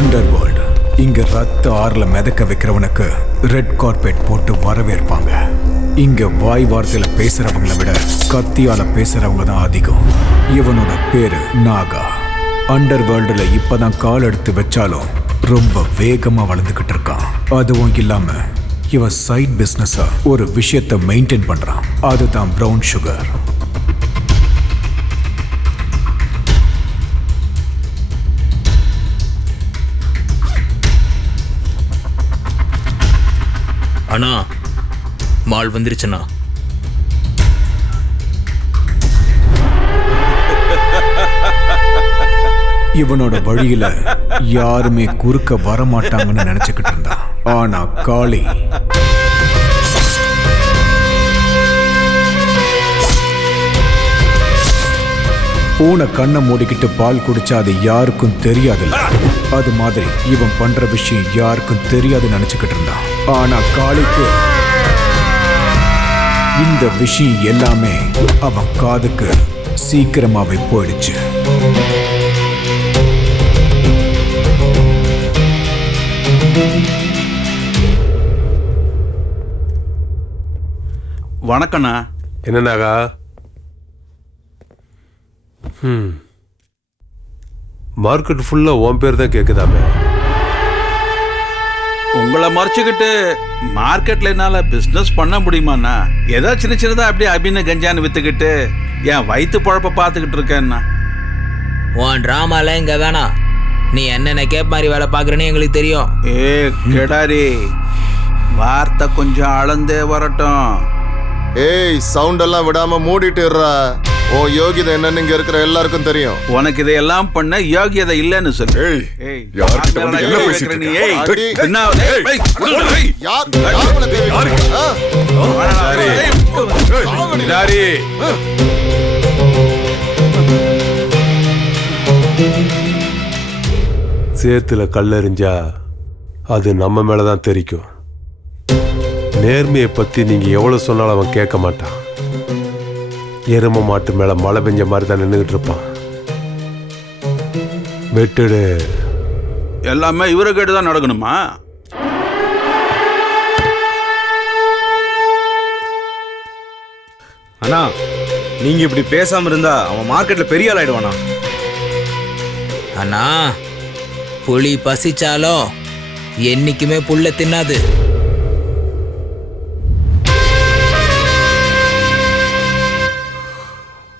Underworld. இங்க ரத்த ஆறுல மிதக்க வைக்கிறவனுக்கு ரெட் கார்பெட் போட்டு வரவேற்பாங்க. இங்க வாய் வார்த்தையில பேசுறவங்களை விட கத்தியால பேசுறவங்க தான் அதிகம். இவனோட பேரு நாகா. அண்டர்வேர்ல்டுல இப்பதான் கால் எடுத்து வச்சாலும் ரொம்ப வேகமா வளர்ந்துகிட்டு இருக்கான். அதுவும் இல்லாம இவன் சைட் பிசினஸா ஒரு விஷயத்தை மெயின்டைன் பண்றான். அதுதான் பிரவுன் சுகர். அண்ணா மால் வந்துருச்சுண்ணா. இவனோட வழியில யாருமே குறுக்க வரமாட்டாங்கன்னு நினைச்சுக்கிட்டு இருந்தான். ஆனா காளி பூனை கண்ணை மூடிக்கிட்டு பால் குடிச்சா அது யாருக்கும் தெரியாதுல்ல. அது மாதிரி இவன் பண்ற விஷயம் யாருக்கும் தெரியாதுன்னு நினைச்சுக்கிட்டு இருந்தான். ஆனா காளிக்கு இந்த விஷயம் எல்லாமே அவன் காதுக்கு சீக்கிரமாவே போயிடுச்சு. வணக்கண்ணா. என்னன்னாகா? மார்க்கெட் ஃபுல்லா உன் பேர் தான் கேக்குதாமே. உங்களை மறைச்சுக்கிட்டு மார்க்கெட்ல என்னால பிசினஸ் பண்ண முடியுமாண்ணா? ஏதோ சின்ன சின்னதா அப்படியே அபின கஞ்சான்னு வித்துக்கிட்டு என் வயிற்று பழப்ப பார்த்துக்கிட்டு இருக்கேன்னா. உன் ட்ராமால இங்க வேணாம். நீ என்னென்ன கேப் மாதிரி வேலை பார்க்குறேன்னு எங்களுக்கு தெரியும். ஏ கெடாரி, வார்த்தை கொஞ்சம் அளந்தே வரட்டும். ஏய், சவுண்ட் எல்லாம் விடாம மூடிட்டுறா. ஓ யோகிதை என்னன்னு இங்க இருக்கிற எல்லாருக்கும் தெரியும். உனக்கு இதையெல்லாம் பண்ண யோகியதை இல்லைன்னு சொல்லு. ஏய், யார்கிட்ட வந்து என்ன பேசிட்டு இருக்க? என்ன? ஏய், யார் உன்னை கேக்குறா? சேத்துல கல்லெறிஞ்சா அது நம்ம மேலதான் தெரிக்கும். நேர்மையை பத்தி நீங்க எவ்வளவு சொன்னாலும் அவன் கேட்க மாட்டான். எரும மாட்டு மேல மழை பெஞ்ச மாதிரி தான் நின்றுகிட்டு இருப்பான். வெட்டுடு. எல்லாமே இவரை கேட்டுதான் நடக்கணுமா? அண்ணா, நீங்க இப்படி பேசாம இருந்தா அவன் மார்க்கெட்ல பெரிய ஆள் ஆயிடுவானா? அண்ணா, புலி பசிச்சாலும் என்னைக்குமே புல்ல தின்னாது.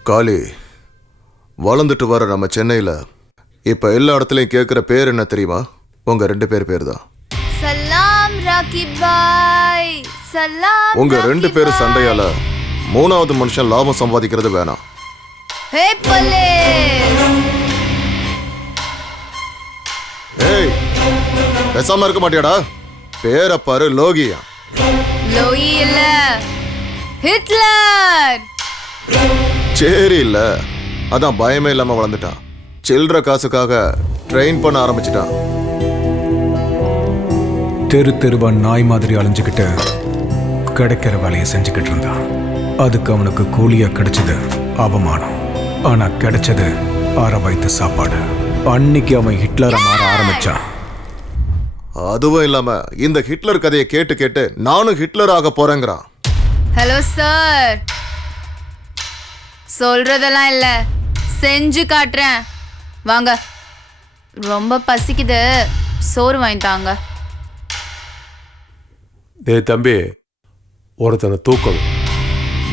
காளி, வளர்ந்துட்டு வர நம்ம சென்னையில இப்ப எல்லா இடத்துலயும் கேட்கிற பேர் என்ன தெரியுமா? உங்க 2 பேர் தான். சலாம் ராக்கி பாய், சலாம். உங்க 2 பேர் சண்டையால 3வது மனுஷன் லாபம் சம்பாதிக்கிறது வேணாம். ஹே போலீஸ்! ஏய், பேசாம இருக்க மாட்டியாடா? பேரை பாரு, லோகியா. லோயி இல்ல, ஹிட்லர். சரி இல்ல, அதான் பயமே இல்லாம வளர்ந்துட்டான். சில்லற காசுக்காக ட்ரெயின் பண்ண ஆரம்பிச்சிட்டான். தெரு தெருவா நாய் மாதிரி அலைஞ்சுக்கிட்டு கிடைக்கிற வேலையை செஞ்சுக்கிட்டு இருந்தான். அதுக்கு அவனுக்கு கூலியா கிடைச்சது அவமானம். ஆனா கிடைச்சது ஆற வயிற்று சாப்பாடு. அன்னைக்கு அவன் ஹிட்லரை மாற ஆரம்பிச்சான். அதுவும் இல்லாம இந்த ஹிட்லர் கதையை கேட்டு கேட்டு நானும் ஹிட்லர் ஆக போறேங்கிறான். ஹலோ சார், சொல்றதெல்லாம் இல்ல, செஞ்சு காட்டுறேன். வாங்க, ரொம்ப பசிக்குது, சோறு வாங்கி தாங்க. டேய் தம்பி, ஒருத்தனை தூக்கணும்.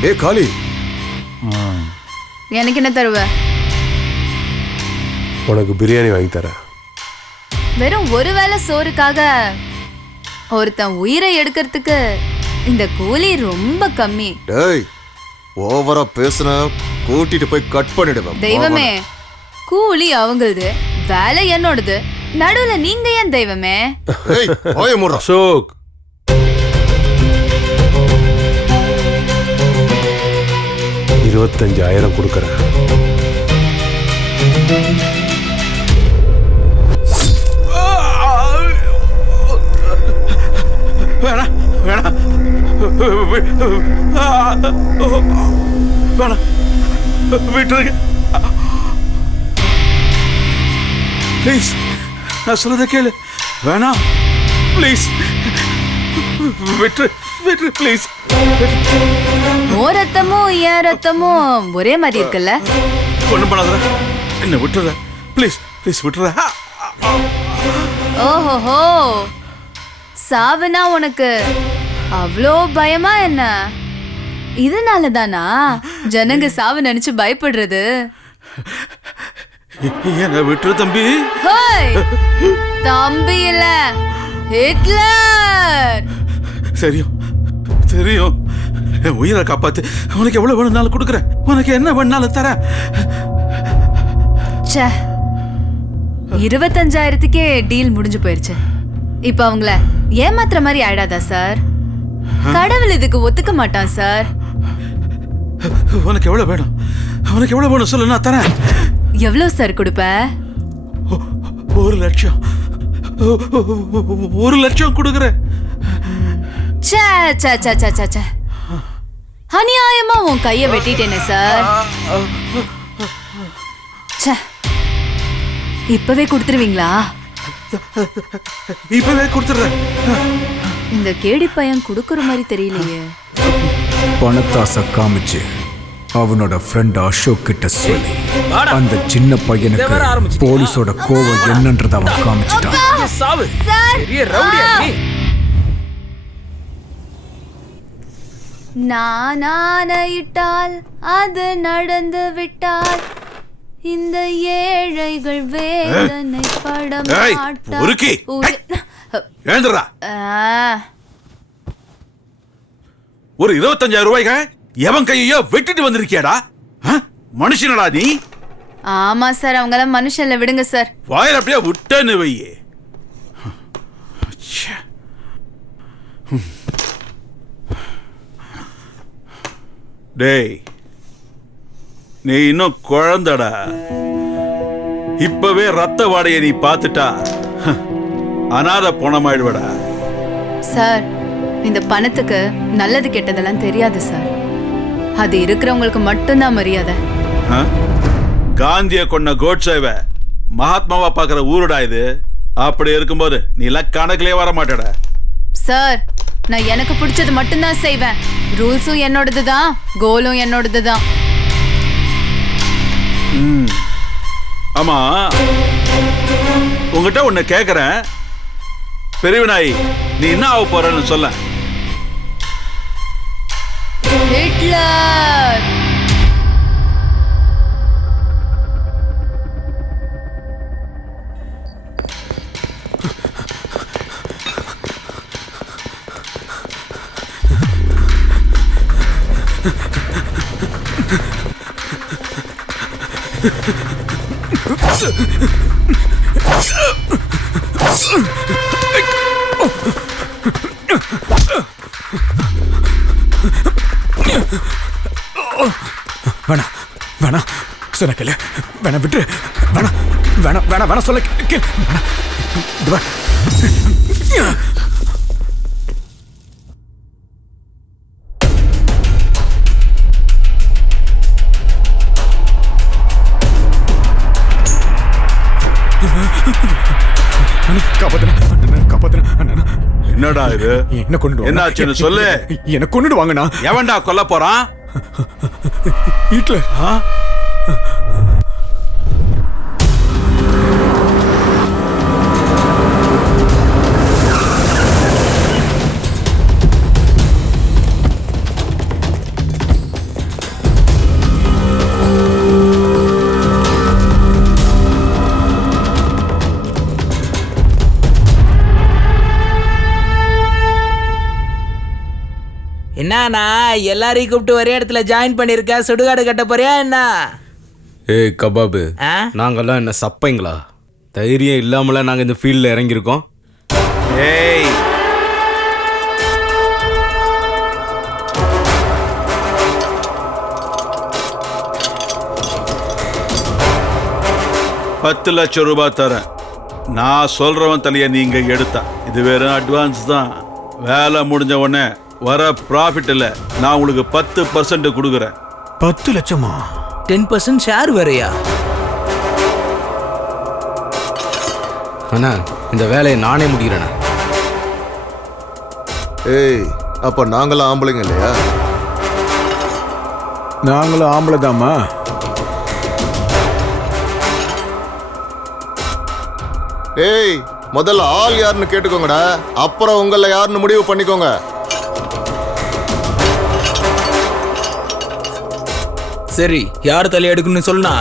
டே காளி, எனக்கு என்ன தருவ? உனக்கு பிரியாணி வாங்கி தரேன். வெறும் ஒரு வேளை சோறுக்காக ஒருத்தன் உயிரை எடுக்கிறதுக்கு இந்த கூலி ரொம்ப கம்மி. டேய், ஓவரா பேசுன கூட்டிட்டு போய் கட் பண்ணிடுவேன். தெய்வமே, கூலி அவங்களது, வேலை என்னோடது, நடுவுல நீங்க ஏன் தெய்வமே? ஏய், வாய மூடுடா. அசோக், $25,000 கொடுக்கறேன். வேணாம் வேணாம் வேணாம், விட்டுருங்க ப்ளீஸ் நான் சொல்றத கேளு. வேணாம் ப்ளீஸ், விட்டுரு விட்டுரு ப்ளீஸ். ஓ ரத்தமும் என் ரத்தமும் ஒரே மாதிரி இருக்குல்ல? ஒண்ணும் பண்ணாத, என்ன விட்டுற ப்ளீஸ் ப்ளீஸ் விட்டுற. ஓஹோஹோ, சாவுனா உனக்கு அவ்வளோ பயமா என்ன? இதனால தானா ஜனங்க சாவு நினைச்சு பயப்படுறது? என்ன விட்டுரு தம்பி. ஹோய், தம்பி இல்ல, ஹிட்லர். தெரியும் தெரியும், என் உயிரை காப்பாத்து. உனக்கு எவ்வளவு வேணும்னாலும் கொடுக்குறேன், உனக்கு என்ன வேணும்னாலும் தரேன். 25,000க்கே டீல் முடிஞ்சு போயிருச்சு. இப்ப அவங்கள ஏமாத்துற மாதிரி ஆயிடாதா சார்? கடவுள் இதுக்கு ஒத்துக்க மாட்டான் சார். உனக்கு எவ்வளவு வேணும், உனக்கு எவ்வளவு வேணும் சொல்லு, நான் தரேன். எவ்வளவு சார் கொடுப்ப? 1 லட்சம். 1 லட்சம் கொடுக்குறேன். அநியாயமா உன் கைய வெட்டிட்டேனே சார். இப்பவே கொடுத்துருவீங்களா? இப்பவே கொடுத்துறேன். இந்த கேடி பையன் கொடுக்கற மாதிரி தெரியலையே. பணத்தாசை காமிச்சு அவனோட ஃப்ரெண்ட் அசோக் கிட்ட சொல்லி அந்த சின்ன பையனுக்கு போலீஸோட கோவம் என்னன்றத அவன் காமிச்சிட்டான். நான் ஆணையிட்டால் அது நடந்து விட்டால் இந்த ஏழைகள் வேதனை ஒரு 25,000 ரூபாய்க்கு எவன் கையோ வெட்டிட்டு வந்திருக்கியாடா? மனுஷனடா நீ? ஆமா சார், அவங்கள மனுஷன்ல விடுங்க சார். வாயில அப்படியே விட்டேன்னு வையே. டேய், நீ இன்னும் குழந்தடா. இப்பவே ரத்த வாடையை நீ பார்த்துட்டா அனாதை போனமாயிடுவடா. சார், இந்த பணத்துக்கு நல்லது கெட்டதெல்லாம் தெரியாது சார். அது இருக்கிறவங்களுக்கு மட்டும்தான் மரியாதை. காந்திய கொண்ட கோட்சேவ மகாத்மாவா பாக்குற ஊருடா இது. அப்படி இருக்கும்போது நீ கணக்கிலே வர மாட்டடா. சார், நான் எனக்கு பிடிச்சது மட்டும்தான் செய்வேன். ரூல்ஸும் என்னோடதுதான், கோலும் என்னோடதுதான். ஆமா, உங்ககிட்ட ஒண்ணு கேக்குறேன். பெரியவனாய், நீ என்ன ஆக போறன்னு சொல்ல. ஹிட்லர். வேணாம் வேணாம் சொன்ன கேளு. வேணாம் விட்டு. வேணாம் வேணாம் வேணாம் வேணாம் சொல்ல கேளு. என்னடா இது? என்ன கொண்டு என்னாச்சுன்னு சொல்லு. என்ன கொண்டுட்டு வாங்கண்ணா. எவன்டா கொல்ல போறான்? ஹிட்லர். என்னண்ணா எல்லாரையும் கூப்பிட்டு ஒரே இடத்துல ஜாயின் பண்ணிருக்க? சுடுகாடு கட்ட போறியா என்ன? ஏய் கபாபு, நாங்கெல்லாம் என்ன சப்பைங்களா? தைரியம் இல்லாமல நாங்க இந்த ஃபீல்ட்ல இறங்கியிருக்கோம். ஏய், $10 லட்சம் தரேன். நான் சொல்றவன் தலைய நீங்க எடுத்தா. இது வெறும் அட்வான்ஸ் தான். வேலை முடிஞ்ச உடனே வர ப்ராஃபிட் இல்ல, நான் உங்களுக்கு 10% கொடுக்குறேன். 10 லட்சமா? 10% ஷேர் வேறையா? அண்ணா இந்த வேலையை நானே முடிக்கிறேண்ணா. ஏய், அப்ப நாங்களாம் ஆம்பளைங்க இல்லையா? நாங்களும் ஆம்பளை தாம்மா. ஏய், முதல்ல ஆள் யாருன்னு கேட்டுக்கோங்கடா, அப்புறம் உங்களை யாருன்னு முடிவு பண்ணிக்கோங்க. சரி, யார் தலையை எடுக்கணும்னு சொல்லுனா.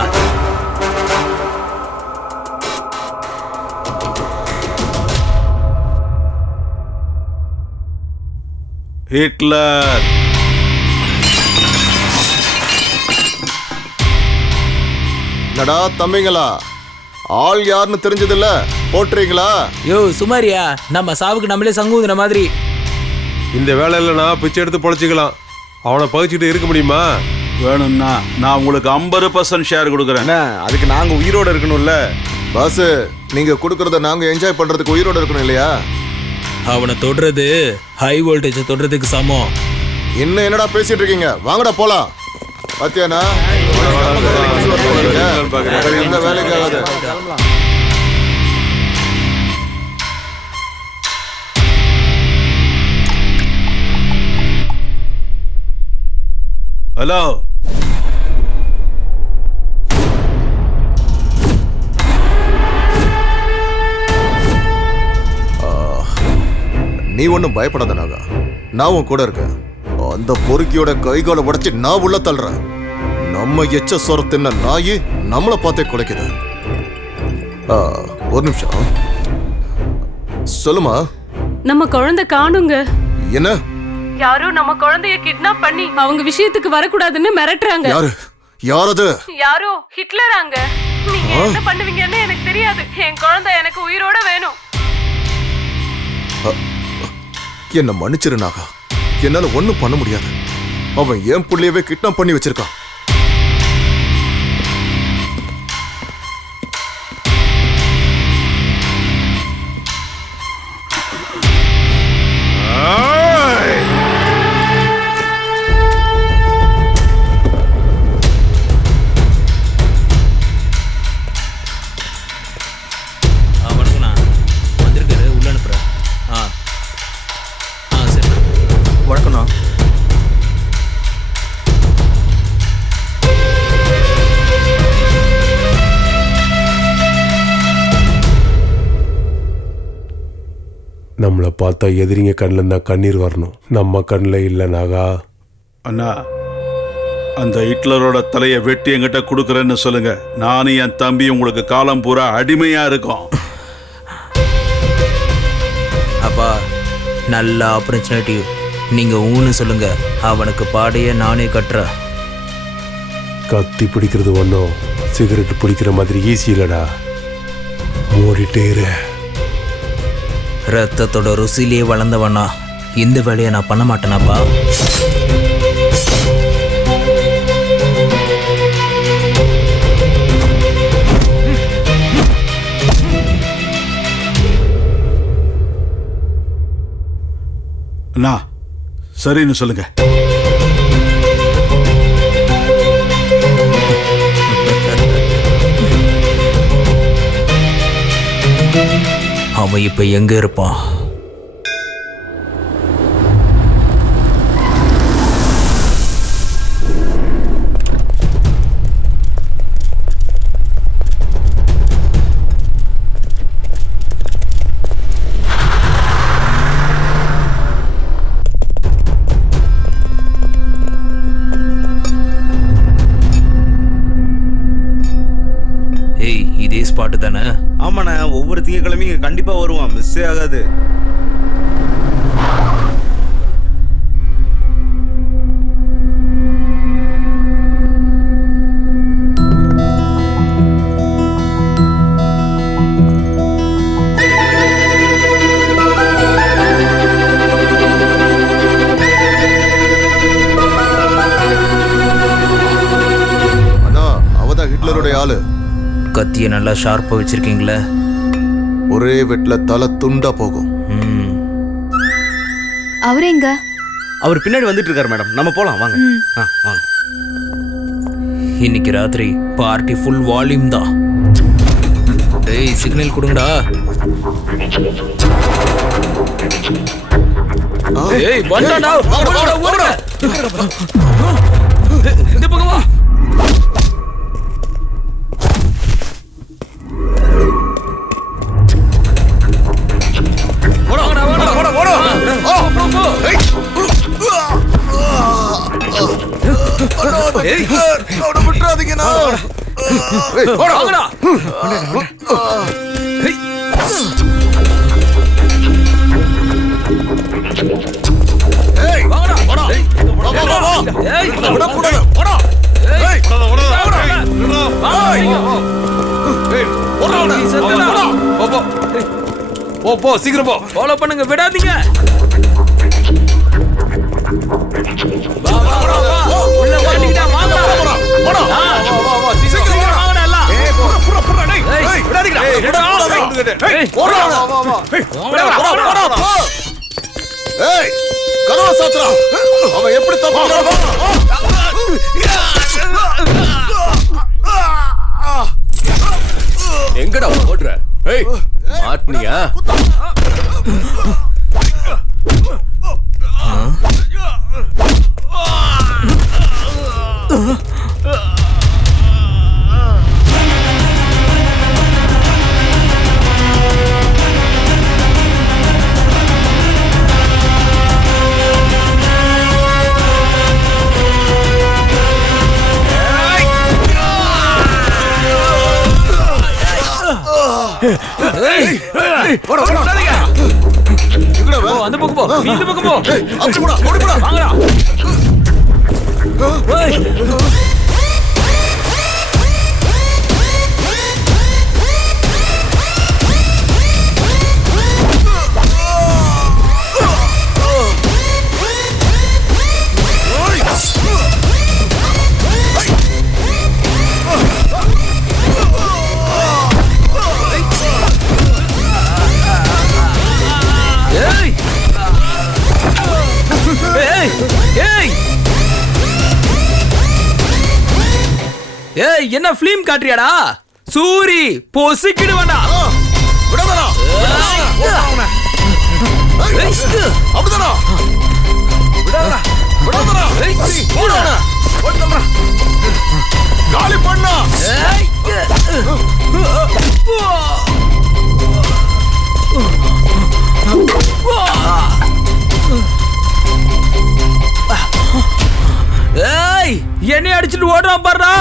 ஹிட்லர். என்னடா தம்பிங்களா, ஆள் யாருன்னு தெரிஞ்சதில்ல, போட்டுறீங்களா? யோ சுமாரியா, நம்ம சாவுக்கு நம்மளே சங்குதுன மாதிரி. இந்த வேலையில் நான் பிச்சை எடுத்து பொழைச்சிக்கலாம். அவனை பகிச்சுட்டு இருக்க முடியுமா? வேணும்னா நான் உங்களுக்கு 50% ஷேர் கொடுக்குறேன். அதுக்கு நாங்க உயிரோட இருக்கணும்ல. பாஸ், நீங்க கொடுக்கறத நாங்க என்ஜாய் பண்றதுக்கு உயிரோட இருக்கணும் இல்லையா? அவனை தொடுறது ஹை வோல்டேஜ் தொடுறதுக்கு சமம். இன்னும் என்னடா பேசிட்டு இருக்கீங்க? வாங்கடா போலாம். பாத்தியானா எந்த வேலைக்கு ஆகாது. ஹலோ, நீ ஒன்றும் பயப்படாத நாகா, நான் உன் கூட இருக்கேன். அந்த பொறுக்கியோட கைகால உடைச்சு நான் உள்ள தள்ளுறேன். நம்ம எச்ச சொர தின்ன நாயி நம்மளை பார்த்தே குலைக்குது. ஒரு நிமிஷம் சொல்லுமா. நம்ம குழந்தை காணுங்க. என்ன? யாரோ நம்ம குழந்தைய கிட்னாப் பண்ணி அவங்க விஷயத்துக்கு வரக்கூடாதுன்னு மிரட்டுறாங்க. யாரு? யாரது? யாரோ ஹிட்லராங்க. நீங்க என்ன பண்ணுவீங்கன்னு எனக்கு தெரியாது. என் குழந்தை எனக்கு உயிரோட வேணும். என்ன மன்னிச்சிரு நாகா, என்னால ஒண்ணும் பண்ண முடியாது. அவன் என் புள்ளையவே கிட்னாப் பண்ணி வச்சிருக்கான். வணக்கண்ணா, வந்திருக்காரு, உள்ள அனுப்புறேன். சரி. வணக்கம்ண்ணா. நம்மளை பார்த்தா எதிரிங்க கண்ணில் தான் கண்ணீர் வரணும், நம்ம கண்ணில் இல்லை நாகா. அண்ணா, அந்த ஹிட்லரோட தலையை வெட்டி என்கிட்ட கொடுக்குறேன்னு சொல்லுங்க. நானும் என் தம்பி உங்களுக்கு காலம் பூரா அடிமையா இருக்கோம். அப்பா, நல்ல ஆப்பர்ச்சுனிட்டி. நீங்க ஊன்னு சொல்லுங்க, அவனுக்கு பாடையே நானே கட்டுறேன். கத்தி பிடிக்கிறது ஒன்றும் சிகரெட் பிடிக்கிற மாதிரி ஈஸி இல்லடா. மூடிட்டே இரு. ரத்தத்தோட ருசிலேயே வளர்ந்தவனா இந்த வேலையை நான் பண்ண மாட்டேனாப்பா. அண்ணா, சரின்னு சொல்லுங்க. அவன் இப்ப எங்க இருப்பான்? ஏய், இதே ஸ்பாட்டு தானே? ஆமாண்ணா, ஒவ்வொரு திங்கக்கிழமையும் இங்க கண்டிப்பா வருவான், மிஸ்ஸே ஆகாது. அண்ணா, அவதான் ஹிட்லருடைய ஆளு. கத்தியை நல்லா ஷார்ப்பா வச்சிருக்கீங்களே. ஒரே வெட்ல தலை துண்டா போகும். அவரே எங்க? அவர் பின்னாடி வந்துட்டு இருக்காரு மேடம். நம்ம போலாம் வாங்க. வாங்க. இன்னைக்கு ராத்திரி பார்ட்டி ஃபுல் வால்யூம் தான். டேய், சிக்னல் கொடுங்கடா. ஏய் வந்தாடா ஓடுடா இந்த பக்கம் வா போ சீக்கிரம் போ. ஃபாலோ பண்ணுங்க, விடாதீங்க. உள்ள வாடிடா, வாங்கடா. சீக்கிரம் வாங்கடா எல்லாம். விடாதீங்கடா. ஏய் கதவை சாத்துறா. அவன் எப்படி தப்பிக்கிறான்? எங்கடா ஓடுற? ஏய் மாட்னியா? அந்த பக்கம் போ, நீ இந்த பக்கம் போ. அப்படி போடா, ஓடி போடா. வாங்கடா. ஏய் என்ன ஃபிலிம் காட்றியாடா? சூரி பொசிக்கிடுவாடா. விடாதடா. அப்படிதானா? விடாதடா. விடாதடா. போடா. போடா. காலி பண்ணா. ஏய் என்னை அடிச்சிட்டு ஓடுறான் பாருடா.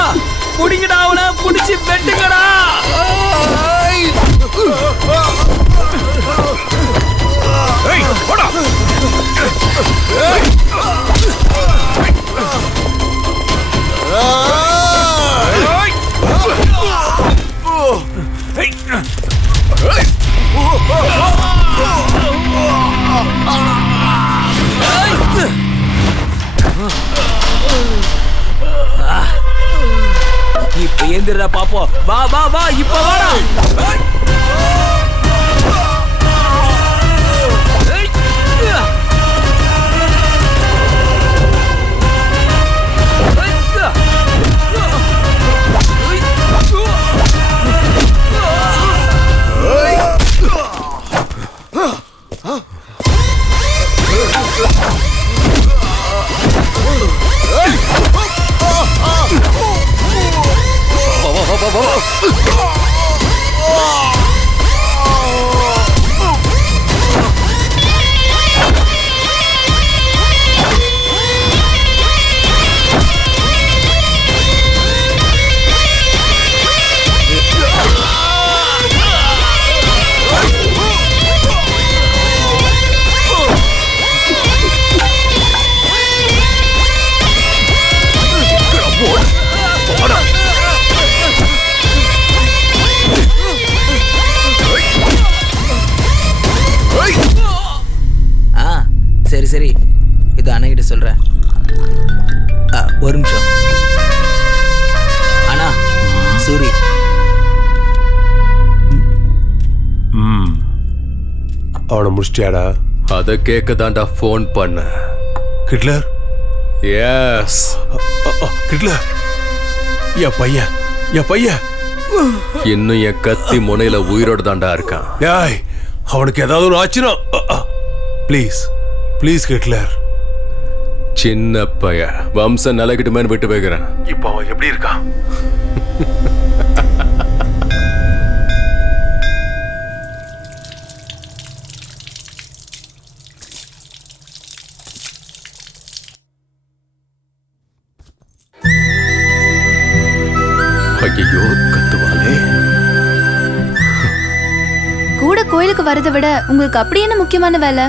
புடிங்கடா, அவனை புடிச்சு வெட்டுங்கடா. ஏய் போடா. இப்ப ஏந்திரா பாப்போம். வா வா வா, இப்ப வாடா. சரி சரி, இது அண்ணகிட்ட சொல்றேன். ஒரு நிமிஷம் அண்ணா. சூரி அவனை முடிச்சிட்டியாடா? அதை கேட்க தான்டா ஃபோன் பண்ண. கிட்லர், எஸ் கிட்லர், என் பையன் இன்னும் என் கத்தி முனையில உயிரோட தாண்டா இருக்கான். ஏய், அவனுக்கு ஏதாவது ஒரு ஆச்சுனா ப்ளீஸ் ப்ளீஸ் ஹிட்லர். சின்ன பைய வம்சம் நிலைக்கிட்டுமேன்னு விட்டு வைக்கிறேன். இப்போ அவன் எப்படி இருக்கான்? ஐயோ, கத்துவாளே. கூட கோயிலுக்கு வரதை விட உங்களுக்கு அப்படி என்ன முக்கியமான வேலை?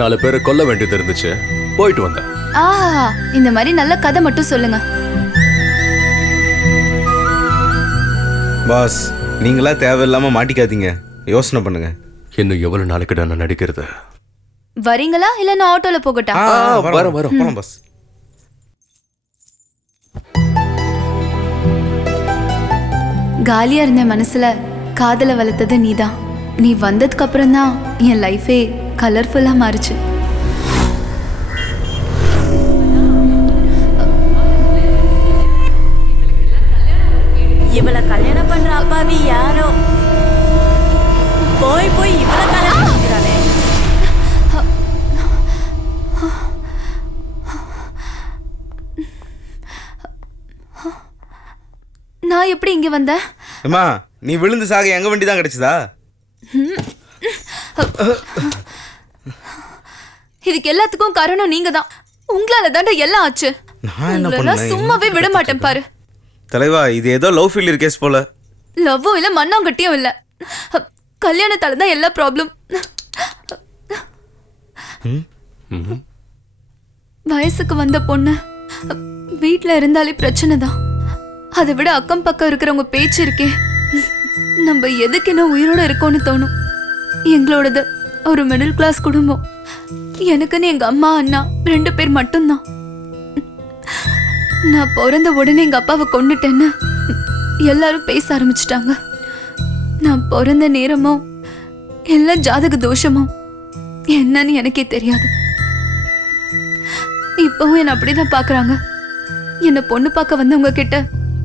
4 பேரை கொல்ல வேண்டியது இருந்துச்சு, போயிட்டு வந்தேன். ஆஹா, இந்த மாதிரி நல்ல கதை மட்டும் சொல்லுங்க. பாஸ், நீங்களா தேவையில்லாம மாட்டிக்காதீங்க, யோசனை பண்ணுங்க. இன்னும் எவ்வளவு நாளைக்கு நான் நடிக்கிறது? வரீங்களா இல்ல நான் ஆட்டோல போகட்டா? வரோம் போலாம் பாஸ். காலியா இருந்த மனசுல காதல வளர்த்தது நீதான். நீ வந்ததுக்கு அப்புறம் தான் என் லைஃபே கலர்ஃபுல்லா மாறுச்சு. இவளை கல்யாணம் பண்ற அப்பாவி யாரோ போய் இவளை கல்யாணம் பண்ணிக்கிறானே. நான் எப்படி இங்க வந்தேன்? அம்மா, நீ விழுந்து சாக எங்க வண்டி தான் கிடைச்சதா? இதுக்கு எல்லாத்துக்கும் காரணம் நீங்க தான். உங்களால தாண்டா எல்லாம் ஆச்சு. நான் என்ன உங்களெல்லாம் பண்ணேன்? சும்மாவே விட மாட்டேன் பாரு. தலைவா, இது ஏதோ லவ் ஃபெயிலியர் கேஸ் போல. லவ்வும் இல்ல மண்ணாங்கட்டியும் இல்ல, கல்யாணத்தால தான் எல்லா ப்ராப்ளம். வயசுக்கு வந்த பொண்ணு வீட்டுல இருந்தாலே பிரச்சனை தான். அதை விட அக்கம் பக்கம் இருக்கிறவங்க பேச்சு இருக்கே, நம்ம எதுக்கு என்ன உயிரோட இருக்கோன்னு தோணும். எங்களோடது ஒரு மிடில் கிளாஸ் குடும்பம். எனக்குன்னு எங்க அம்மா அண்ணா 2 பேர் மட்டும்தான். நான் பிறந்த உடனே எங்க அப்பாவை கொன்னுட்டேன்னு எல்லாரும் பேச ஆரம்பிச்சிட்டாங்க. நான் பிறந்த நேரமோ எல்லாம் ஜாதக தோஷமோ என்னன்னு எனக்கே தெரியாது. இப்பவும் என்ன அப்படிதான் பாக்குறாங்க. என்ன பொண்ணு பார்க்க வந்தவங்க கிட்ட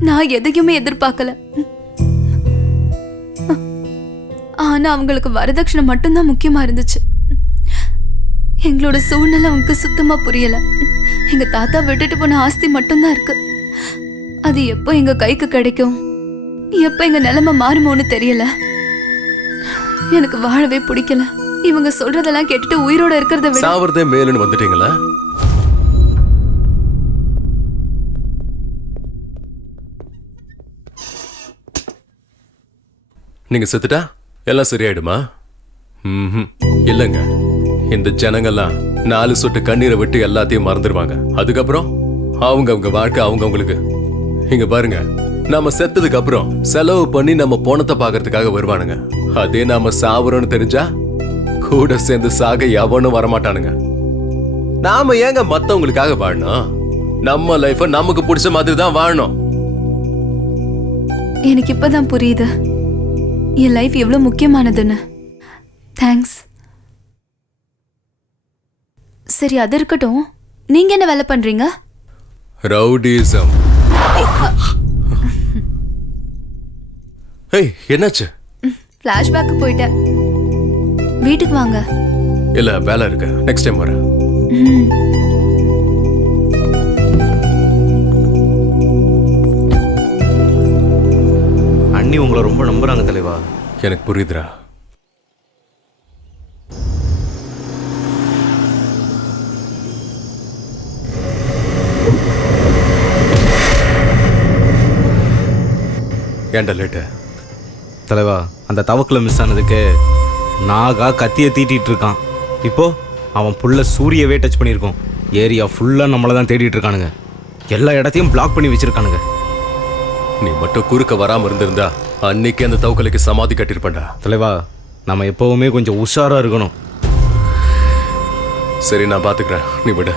நான் எதையுமே எதிர்பார்க்கல. ஆனா அவங்களுக்கு வரதட்சணை மட்டும்தான் முக்கியமா இருந்துச்சு. எங்களோட சூழ்நிலை அவங்களுக்கு சுத்தமா புரியல. எங்க தாத்தா விட்டுட்டு போன ஆஸ்தி மட்டும்தான் இருக்கு. அது எப்போ எங்க கைக்கு கிடைக்கும், எப்ப எங்க நிலைமை மாறுமோன்னு தெரியல. எனக்கு வாழவே பிடிக்கல. இவங்க சொல்றதெல்லாம் கேட்டுட்டு உயிரோட இருக்கிறத விட சாவறதே மேலுன்னு வந்துட்டீங்களா? நீங்க செத்துட்டா எல்லாம் சரியாயிடுமா? இல்லைங்க, இந்த ஜனங்கள்லாம் 4 சொட்டு கண்ணீரை விட்டு எல்லாத்தையும் மறந்துடுவாங்க. அதுக்கப்புறம் அவங்க வாழ்க்கை அவங்களுக்கு. இங்க பாருங்க, நாம செத்ததுக்கு அப்புறம் செலவு பண்ணி நம்ம போனத்தை பாக்குறதுக்காக வருவானுங்க. அதே நாம சாவறோம்னு தெரிஞ்சா கூட சேர்ந்து சாக எவனும் வரமாட்டானுங்க. நாம ஏங்க மத்தவங்களுக்காக வாழணும்? நம்ம லைஃப நமக்கு பிடிச்ச மாதிரி தான் வாழணும். எனக்கு இப்பதான் புரியுது என் லைஃப் எவ்வளவு முக்கியமானதுன்னு. தேங்க்ஸ். சரி, அது இருக்கட்டும். நீங்க என்ன வேலை பண்றீங்க? ரவுடிசம். ஏய், என்னாச்சு? ஃபிளாஷ்பேக் போயிட்டேன். வீட்டுக்கு வாங்க. இல்ல, வேலை இருக்கு, நெக்ஸ்ட் டைம் வரேன். அண்ணி உங்களை ரொம்ப நம்புறாங்க தலைவா. எனக்கு புரியுதுடா. ஏன்டா லேட்டு? தலைவா, அந்த தவக்கில் மிஸ் ஆனதுக்கு நாகா கத்தியை தீட்டிட்டு இருக்கான். இப்போ அவன் புள்ள சூரியவே டச் பண்ணியிருக்கோம். ஏரியா ஃபுல்லாக நம்மளை தான் தேடிட்டு இருக்கானுங்க. எல்லா இடத்தையும் பிளாக் பண்ணி வச்சிருக்கானுங்க. நீ மட்டும் குறுக்க வராம இருந்திருந்தா அன்னைக்கு அந்த தவக்கலைக்கு சமாதி கட்டிருப்பேன்டா. தலைவா, நம்ம எப்பவுமே கொஞ்சம் உஷாராக இருக்கணும். சரி, நான் பார்த்துக்கிறேன், நீ விட.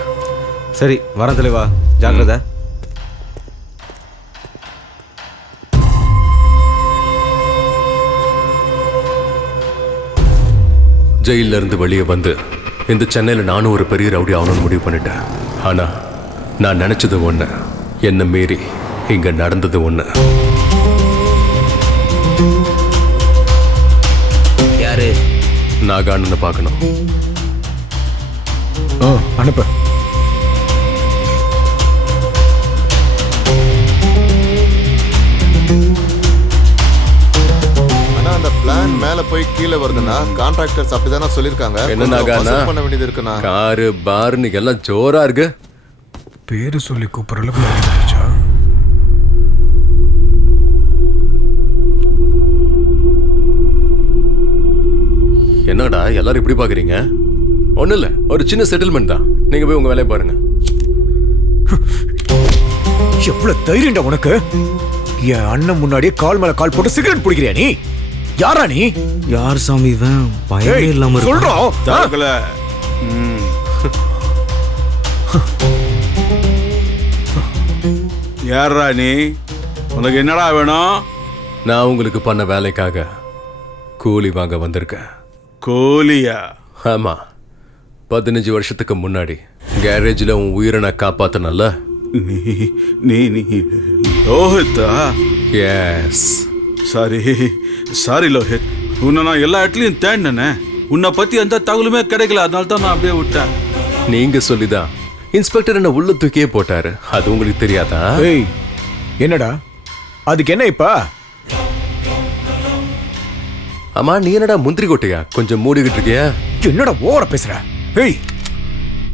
சரி, வரேன் தலைவா, ஜாக்கிரதை. ஜெயில இருந்து வெளியே வந்து இந்த சென்னையில் நானும் ஒரு பெரிய ரவுடி ஆகணும்னு முடிவு பண்ணிட்டேன். ஆனா நான் நினைச்சது ஒண்ணு, என்ன மீறி இங்க நடந்தது ஒண்ணு. யாரு? நாகான்னு பார்க்கணும். அனுப்பு. ஆனா அந்த பிளான் மேல போய் கீழே வருதுன்னா கான்ட்ராக்டர்ஸ் அப்படிதானே சொல்லிருக்காங்க. என்ன நாகாண்ணா? பண்ண வேண்டியது இருக்குண்ணா. காரு பார்னு எல்லாம் ஜோரா இருக்கு. பேரு சொல்லி கூப்பிடுற அளவுக்கு ஆயிடுச்சா? என்னடா எல்லாரும் இப்படி பாக்குறீங்க? ஒண்ணும் இல்ல, ஒரு சின்ன செட்டில்மெண்ட் தான். நீங்க போய் உங்க வேலையை பாருங்க. எவ்வளவு தைரியம்டா உனக்கு? என் அண்ணன் முன்னாடியே கால் மேல கால் போட்டு சிகரெட் பிடிக்கிறியா நீ? யாரா நீ? யார் சாமி இவன்? பயமே இல்லாம சொல்றோம். தாக்கல. யாரா நீ? உனக்கு என்னடா வேணும்? நான் உங்களுக்கு பண்ண வேலைக்காக கூலி வாங்க வந்திருக்கேன். கோலியா? ஆமா, 15 வருஷத்துக்கு முன்னாடி கேரேஜில் உன் உயிரை நான் காப்பாத்தினல்ல. நீ நீ நீ லோஹித்தா? எஸ். சாரி லோஹித், உன்னை நான் எல்லா இடத்துலையும் தேடினேனே. உன்னை பத்தி எந்த தகவலுமே கிடைக்கல, அதனால தான் நான் அப்படியே விட்டேன். நீங்க சொல்லிதான் இன்ஸ்பெக்டர் என்ன உள்ள தூக்கியே போட்டாரு. அது உங்களுக்கு தெரியாதா? ஏய், என்னடா அதுக்கு என்ன இப்ப? ஆமா, நீ என்னடா முந்திரி கொட்டையா? கொஞ்சம் மூடிக்கிட்டு இருக்கியா? என்னடா ஓவரா பேசுற? ஏய்,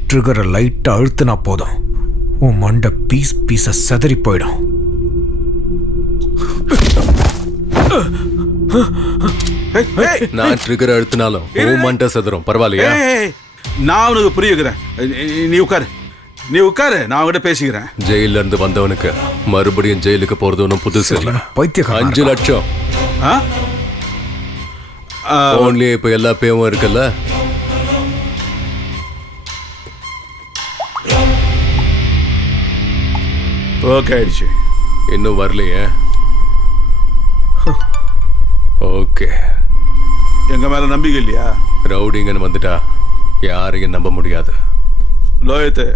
ட்ரிகரை லைட்டா அழுத்தினா போதும், உன் மண்டை பீஸ் பீஸா செதறி போயிடும். நான் ட்ரிகர் அழுத்தினாலும் உன் மண்டை செதறும். பரவாயில்லையா? நான் உனக்கு புரிய வைக்கிறேன். நீ உட்காரு, நான் அவங்ககிட்ட பேசிக்கிறேன். ஜெயில இருந்து வந்தவனுக்கு மறுபடியும் ஜெயிலுக்கு போறது ஒன்றும் புதுசு இல்லை. பைத்தியக்காரன். 5 லட்சம் போன்லயே இப்ப எல்லா பேவும் இருக்குல்ல. ஓகே ஆயிடுச்சு. இன்னும் வரலையே? ஓகே. எங்க மேல நம்பிக்கை இல்லையா? ரவுடிங்கன்னு வந்துட்டா யாரையும் நம்ப முடியாது. லோயத்து,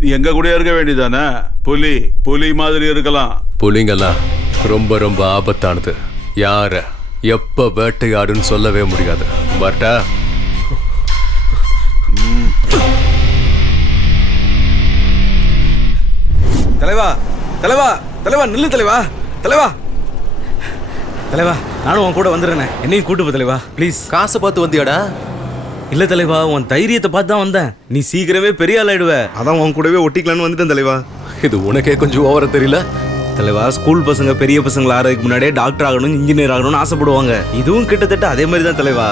நீ எங்க கூட இருக்க வேண்டியதானே? புலி மாதிரி இருக்கலாம். புலிங்கெல்லாம் ரொம்ப ரொம்ப ஆபத்தானது. யார எப்ப வேட்டையாடுன்னு சொல்லவே முடியாது. பட்டா தலைவா தலைவா தலைவா நில்லு தலைவா. தலைவா தலைவா, நானும் உன் கூட வந்துடுறேன். என்னையும் கூட்டு போ தலைவா, ப்ளீஸ். காசை பார்த்து வந்தியாடா? இல்ல தலைவா, உன் தைரியத்தை பார்த்து தான் வந்தேன். நீ சீக்கிரமே பெரிய ஆள் ஆயிடுவ, அதான் உன் கூடவே ஒட்டிக்கலான்னு வந்துட்டேன் தலைவா. இது உனக்கே கொஞ்சம் ஓவரா தெரியல தலைவா? ஸ்கூல் பசங்க பெரிய பசங்களை ஆறதுக்கு முன்னாடியே டாக்டர் ஆகணும், இன்ஜினியர் ஆகணும்னு ஆசைப்படுவாங்க. இதுவும் கிட்டத்தட்ட அதே மாதிரி தான் தலைவா.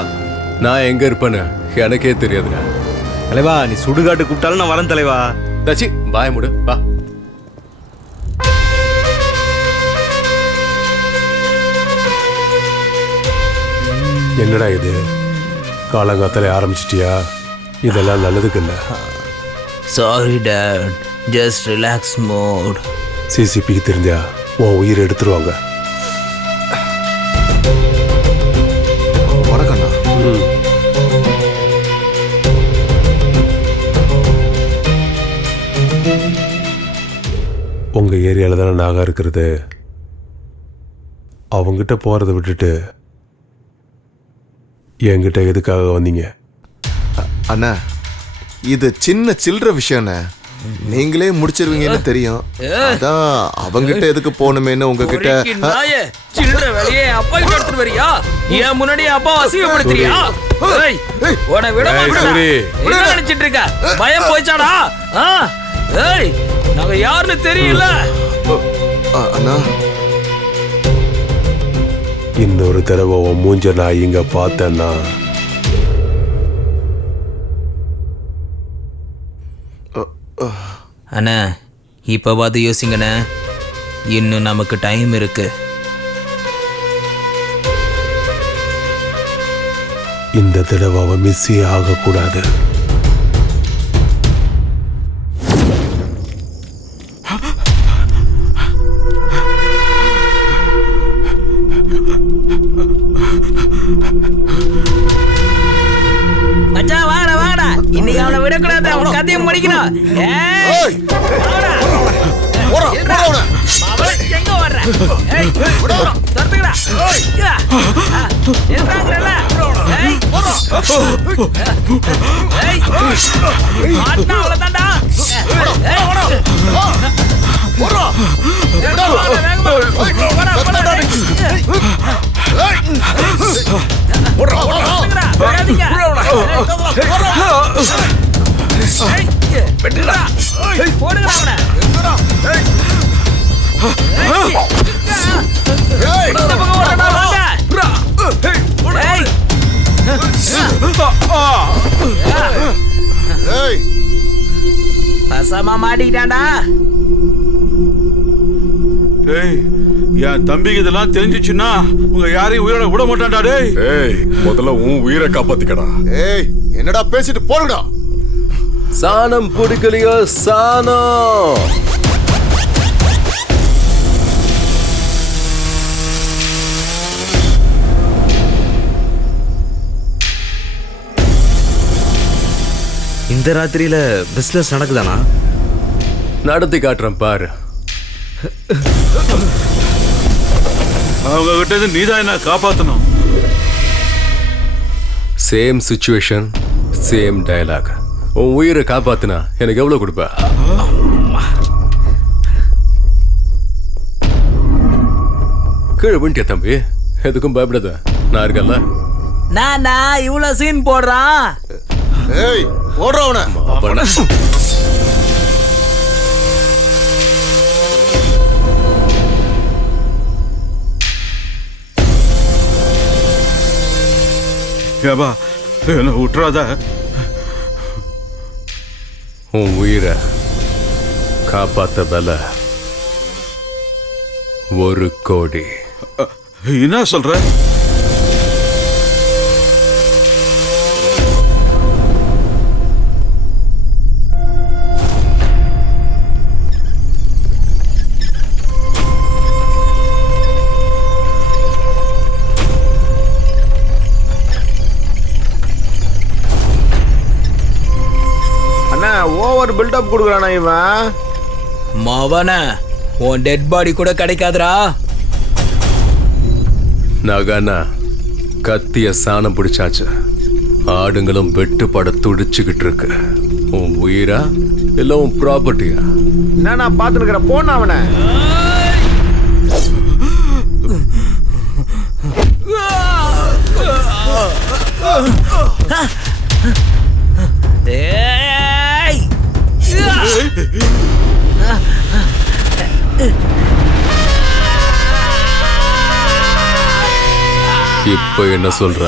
நான் எங்க இருப்பேன்னு எனக்கே தெரியாதுங்க. தலைவா, நீ சுடுகாட்டு கூப்பிட்டாலும் நான் வரேன் தலைவா. தச்சி பாய முடு வா. என்னடா இது, காலங்காத்தாலே ஆரம்பிச்சிட்டியா? இதெல்லாம் நல்லதுக்கு இல்லை. Sorry dad, just relax mode. சிசிபிக்கு தெரிஞ்சா உன் உயிரை எடுத்துருவாங்க. வணக்கண்ணா. உங்க ஏரியால தானே நாகா இருக்கிறது. அவங்கிட்ட போறதை விட்டுட்டு என்கிட்ட எதுக்காக வந்தீங்க? அண்ணா, இது சின்ன சில்லற விஷயம்ண்ணே, நீங்களே முடிச்சிருவீங்கன்னு தெரியும். அதான் அவங்கிட்ட எதுக்கு போகணுமேன்னு உங்ககிட்ட. சில்லற வேலையே அப்பா கிட்ட எடுத்துட்டு வரியா? ஏன் முன்னாடி அப்பா அசிங்கப்படுத்துறியா? ஏய், உன்னை விட மாட்டேன். என்ன நினைச்சிட்டு இருக்க? பயம் போய்ச்சாடா? ஏய், நாங்க யாருன்னு தெரியல. அண்ணா, இன்னொரு தடவை உன் மூஞ்ச நான் இங்க பார்த்தேன்னா அண்ணா, இப்ப பார்த்து யோசிங்கண்ணே, இன்னும் நமக்கு டைம் இருக்கு. இந்த தடவை அவன் மிஸ்ஸே ஆகக்கூடாது. மச்சான் வாடா வாடா, இன்னைக்கு அவனை விடக்கூடாது, அவன் கதையும் படிக்கணும். எங்க வர்ற? மாட்டினா அவ்வளவுதான்டா. பசமா மாட்டிக்கிட்டான்டா. ஏய், என் தம்பிக்கு இதெல்லாம் தெரிஞ்சிச்சுன்னா உங்க யாரையும் உயிரோட விட மாட்டான்டா. டேய் ஏய், முதல்ல உன் உயிரை காப்பாத்திக்கடா. ஏய், என்னடா பேசிட்டு போடுடா. சாணம் பிடிக்கலையோ சாணம். இந்த ராத்திரியில பிசினஸ் நடக்குதானா? நடத்தி காட்டுறேன் பாரு. அவங்க கிட்ட இருந்து நீதான் என்ன காப்பாத்தணும். Same situation, same dialogue. உன் உயிரை காப்பாத்தினா எனக்கு எவ்வளவு கொடுப்ப? கீழே விண்டியா தம்பி, எதுக்கும் பயப்படாத, நான் இருக்கல. நானா இவ்வளவு சீன் போடுறான்? ஏய், போடுறவன. ஏபா, என்ன விட்டுறாத. உன் உயிரை காப்பாத்த விலை 1 கோடி. என்ன சொல்ற? ஓவர் பில்டப் கொடுக்குறானா இவன்? மவன, உன் டெட் பாடி கூட கிடைக்காதுடா. நகனா கத்திய சாணம் பிடிச்சாச்சு. ஆடுங்களும் வெட்டுப்பட துடிச்சுக்கிட்டு இருக்கு. உன் உயிரா இல்ல உன் ப்ராப்பர்ட்டியா? என்ன நான் பாத்துக்கிற போன அவனை. இப்ப என்ன சொல்ற?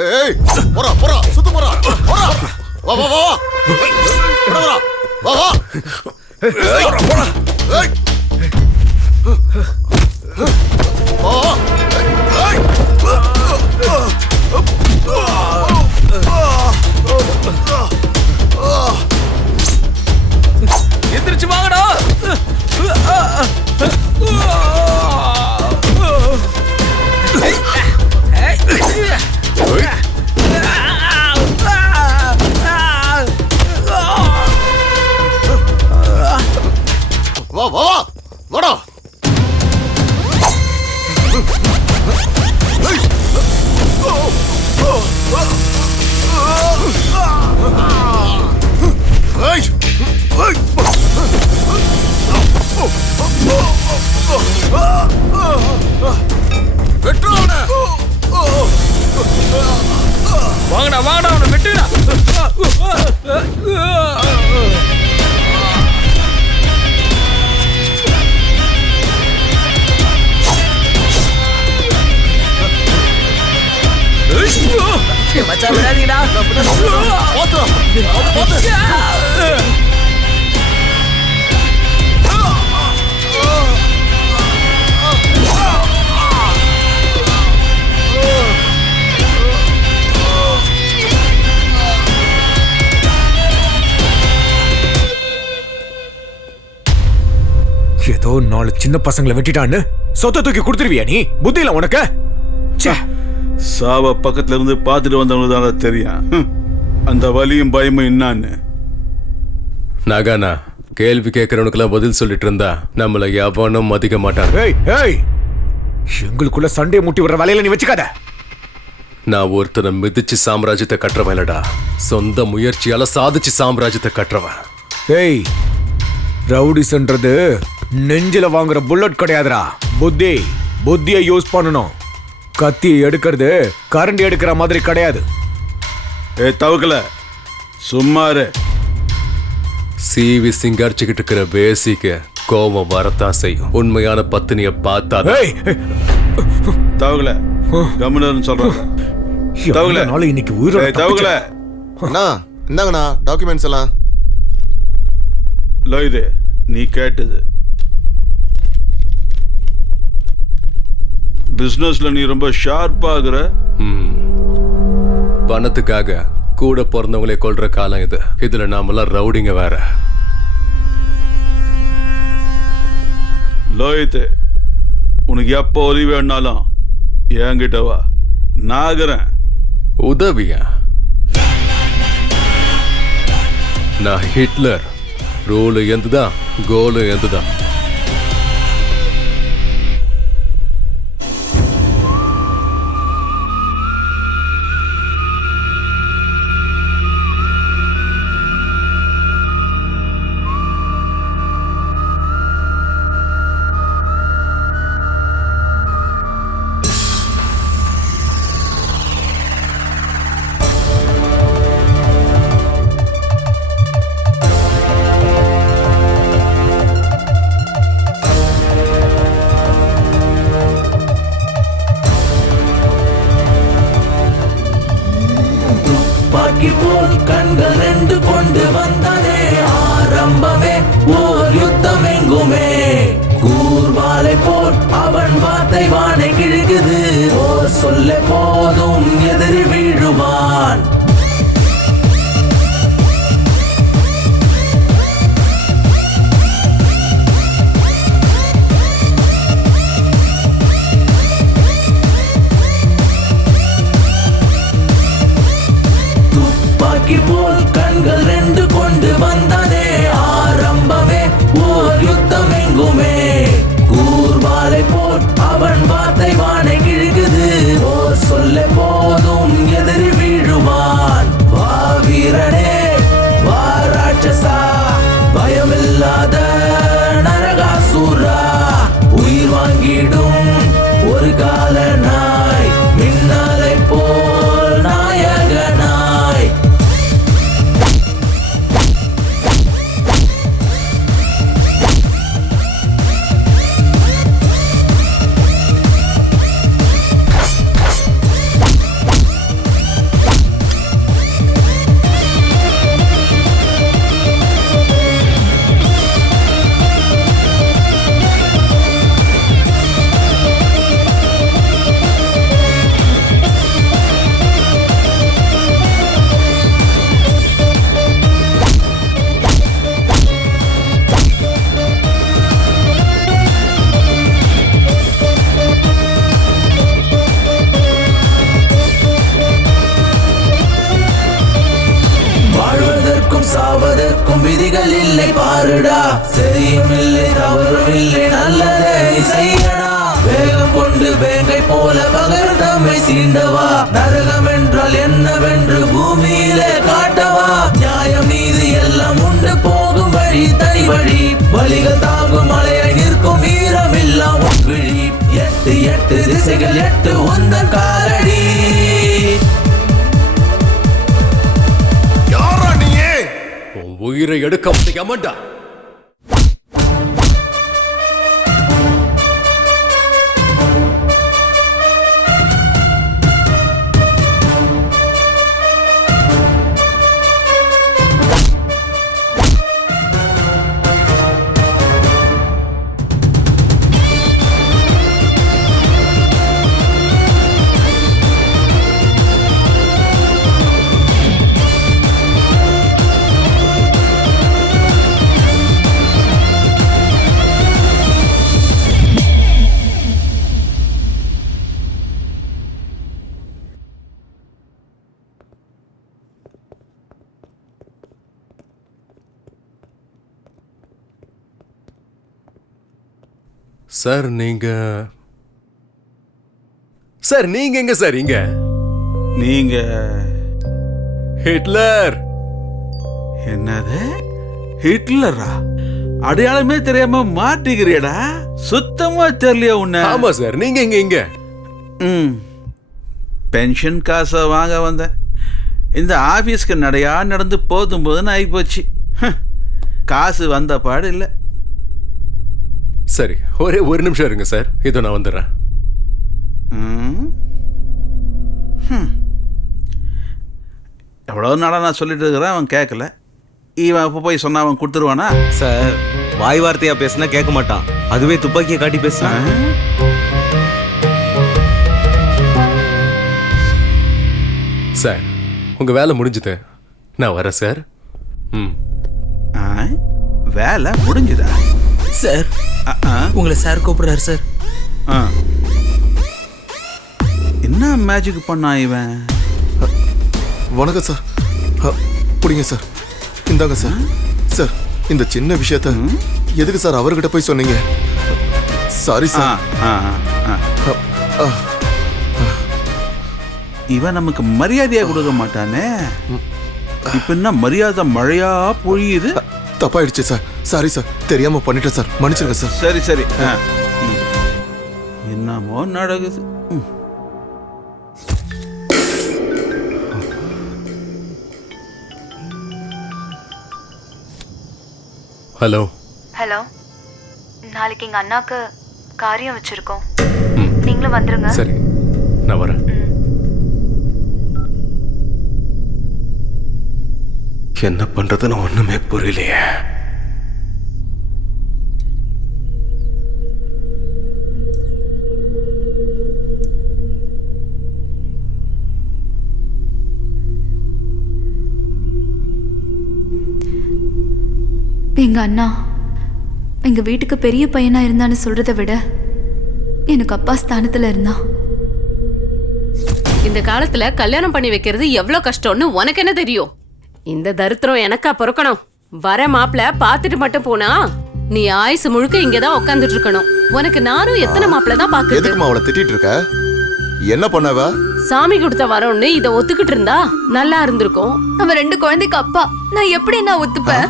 ஏய், போடா போடா, சுத்து போடா. போடா. வா வா வா. போடா. வா வா. போடா போடா. ஏய். வா வா. ஏய். எந்திரிச்சு வாங்கடா. வா வா வா. வாடா. வாங்கடா வாங்கடா, அவனை வெட்டுடா. மச்சான் விடாதீங்கடா. 4 சின்ன பசங்களை வெட்டிட்டான்னு சொத்தை தூக்கி கொடுத்துருவியா நீ? புத்தி இல்ல உனக்கு? சாவ பக்கத்துல இருந்து பார்த்துட்டு வந்தவங்க தான் தெரியும் அந்த வலியும் பயமும் என்னான்னு. நாகானா கேள்வி கேட்கறவனுக்கெல்லாம் பதில் சொல்லிட்டு இருந்தா நம்மள எவனும் மதிக்க மாட்டாங்க. எங்களுக்குள்ள சண்டையை முட்டி விடுற வேலையில நீ வச்சுக்காத. நான் ஒருத்தனை மிதிச்சு சாம்ராஜ்யத்தை கட்டுறவன் இல்லடா, சொந்த முயற்சியால சாதிச்சு சாம்ராஜ்யத்தை கட்டுறவன். ஏய், ரவுடிஸ்ன்றது நெஞ்சில வாங்குற புல்லட் கிடையாதுடா. புத்தியை யூஸ் பண்ணணும். கத்தியை எடுக்கிறது கரண்டி எடுக்கிற மாதிரி கிடையாது. தவக்கல சும்மாரு. சிவி சிங்காரிச்சுக்கிட்டு இருக்கிற பேசிக்கு கோபம் வரத்தான் செய்யும். உண்மையான பத்தினிய பார்த்தா தவக்கல கம்முன்னு சொல்றாங்க. தவக்கல இன்னைக்கு உயிரோட தவக்கல அண்ணா இந்தாங்கண்ணா டாக்குமெண்ட்ஸ் எல்லாம். லோயிது நீ கேட்டது பிசினஸ்ல நீ ரொம்ப ஷார்ப்பாகிற. பணத்துக்காக கூட பிறந்தவங்களே கொல்ற காலம் இது. இதுல நாமெல்லாம் ரவுடிங்க வேற. லோயித்து உனக்கு எப்போ உதவி வேணாலும் என்கிட்ட வா, நாகரன். உதவியா? நான் ஹிட்லர். ரோலு எந்துதான், கோலு எந்துதான். கண்கள் 2 கொண்டு வந்ததே ஆரம்பமே ஓர் யுத்தம் எங்குமே. கூர்வாலை போல் அவன் வார்த்தை வானை கிழக்குது. ஓர் சொல்ல போதும் எதிரி வீழுவான். போல் கண்கள் 2 கொண்டு வந்ததே ஆரம்பமே ஓர் யுத்தம் எங்குமே. கூர்வாலை போல் அவன் வார்த்தை வானை கிழக்குது. ஓர் சொல்ல போதும் எதிரி வீழுவான். வா வீரனே வா ராட்சசா, பயமில்லாத நரகாசூரா. உயிர் வாங்கிடும் ஒரு கால நாய், மின்னலை போல் நாயகனாய். சாவதற்கும் விதிகள் இல்லை பாருடா. சரியும் இல்லை தவறும் இல்லை, நல்லதை செய்யடா. வேகம் கொண்டு வேங்கை போல பகர்தம்மை சீண்டவா. நரகம் என்றால் என்னவென்று பூமியிலே காட்டவா. நியாயம் நீதி எல்லாம் உண்டு போகும் வழி தனி வழி. வழிகள் தாங்கும் மலையை நிற்கும் வீரமில்லா விழி. 8 திசைகள் 8 உந்தன் காலடி. உயிரை எடுக்க முடியாமடா. சார் நீங்க சார் நீங்க எங்க சார் இங்க? நீங்க ஹிட்லர். என்னது ஹிட்லரா? அடையாளமே தெரியாம மாட்டிக்கிறியடா. சுத்தமா தெரியலையா உன்ன? ஆமா சார், நீங்க இங்க. பென்ஷன் காசை வாங்க வந்தேன். இந்த ஆபீஸ்க்கு நடையா நடந்து போதுன்னு ஆகிப்போச்சு. காசு வந்த பாடு இல்லை. சரி, ஒரே ஒரு நிமிஷம் இருங்க சார், இதோ நான் வந்துடுறேன். எவ்வளோ நாளாக நான் சொல்லிட்டு இருக்கிறேன், அவன் கேட்கல. இவன் இப்போ போய் சொன்னா அவன் கொடுத்துருவானா? சார் வாய் வார்த்தையா பேசினா கேட்க மாட்டான், அதுவே துப்பாக்கியை காட்டி பேசுறான். சார் உங்க வேலை முடிஞ்சுது, நான் வரேன் சார். வேலை முடிஞ்சுதா சார்? உங்களை சார் கூப்பிடுறாரு சார். என்ன மேஜிக் பண்ணா இவன்? வணக்கம் சார். புடிங்க சார், இந்தாங்க சார். சார் இந்த சின்ன விஷயத்த எதுக்கு சார் அவர்கிட்ட போய் சொன்னீங்க? Sorry sir. இவன் நமக்கு மரியாதையா கொடுக்க மாட்டானே. இப்ப என்ன மரியாதை மழையா பொழியுது? தப்பாயிடுச்சு சார். சாரி சார், தெரியாம பண்ணிட்டேன் சார், மன்னிச்சிருங்க சார். சரி சரி. என்னமோ நடக்குது. ஹலோ. ஹலோ, நாளைக்கு எங்க அண்ணாக்கு காரியம் வச்சிருக்கோம், நீங்களும் வந்துருங்க. சரி, நான் வரேன். என்ன பண்றதுன்னு ஒண்ணுமே புரியலையே. எங்க அண்ணா எங்க வீட்டுக்கு பெரிய பையனா இருந்தான்னு சொல்றதை விட எனக்கு அப்பா ஸ்தானத்துல இருந்தான். இந்த காலத்துல கல்யாணம் பண்ணி வைக்கிறது எவ்வளவு கஷ்டம்னு உனக்கு என்ன தெரியும்? இந்த தரித்திரம் எனக்கா பொறுக்கணும்? வர மாப்பிள்ள பாத்துட்டு மட்டும் போனா நீ ஆயுசு முழுக்க இங்கதான் உட்காந்துட்டு இருக்கணும். உனக்கு நானும் எத்தனை மாப்பிள்ள தான் பாக்குறது. எதுக்குமா அவளை திட்டிட்டு இருக்க? என்ன பண்ணவ? சாமி கொடுத்த வரோன்னு இத ஒத்துக்கிட்டு இருந்தா நல்லா இருந்திருக்கும். அவன் 2 குழந்தைக்கு அப்பா, நான் எப்படி நான் ஒத்துப்பேன்?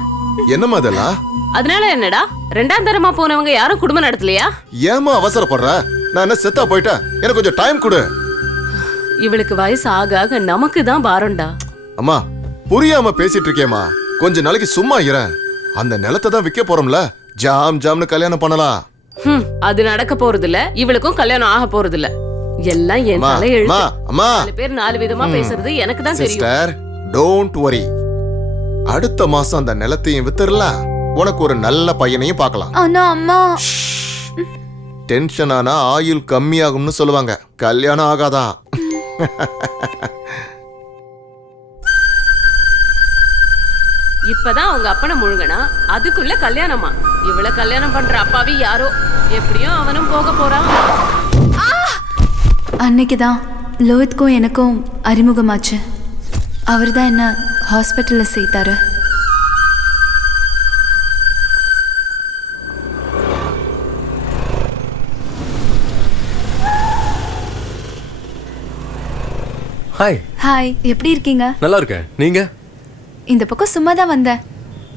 என்னம்மா அதெல்லாம்? அதனால என்னடா, 2ஆம் தரமா போனவங்க யாரும் குடும்பம் நடத்தலையா? ஏமா அவசரப்படுற? நான் என்ன செத்தா போயிட்டேன்? எனக்கு கொஞ்சம் டைம் கொடு. இவளுக்கு வயசு ஆக ஆக நமக்கு தான் பாரம்டா. அம்மா புரியாம பேசிட்டு இருக்கேம்மா, கொஞ்ச நாளைக்கு சும்மா இரு. அந்த நிலத்தை தான் விற்க போறோம்ல, ஜாம்னு கல்யாணம் பண்ணலாம். அது நடக்க போறது இல்ல, இவளுக்கும் கல்யாணம் ஆக போறது இல்ல. எல்லாம் என் தலையெழுத்து. அம்மா 4 பேர் 4 விதமா பேசுறது எனக்கு தான் தெரியும். Sister, don't worry. அடுத்த மாசம் அந்த நிலத்தையும் வித்துறலாம், உனக்கு ஒரு நல்ல பையனையும் பார்க்கலாம். ஆனா அம்மா, டென்ஷன் ஆனா ஆயுள் கம்மியாகும்னு சொல்லுவாங்க, கல்யாணம் ஆகாதான். இப்பதான் அவங்க அப்பனை முழுங்கனா, அதுக்குள்ள கல்யாணமா? இவள கல்யாணம் பண்ற அப்பாவி யாரோ. எப்படியும் அவனும் போக போறான். அன்னைக்குதான் லோஹித்க்கும் எனக்கும் அறிமுகமாச்சு. அவர் தான் என்ன ஹாஸ்பிட்டல்ல சேர்த்தாரு. ஹாய். ஹாய், எப்படி இருக்கீங்க? நல்லா இருக்கேன், நீங்க? இந்த பக்கம் சும்மா தான் வந்தேன்.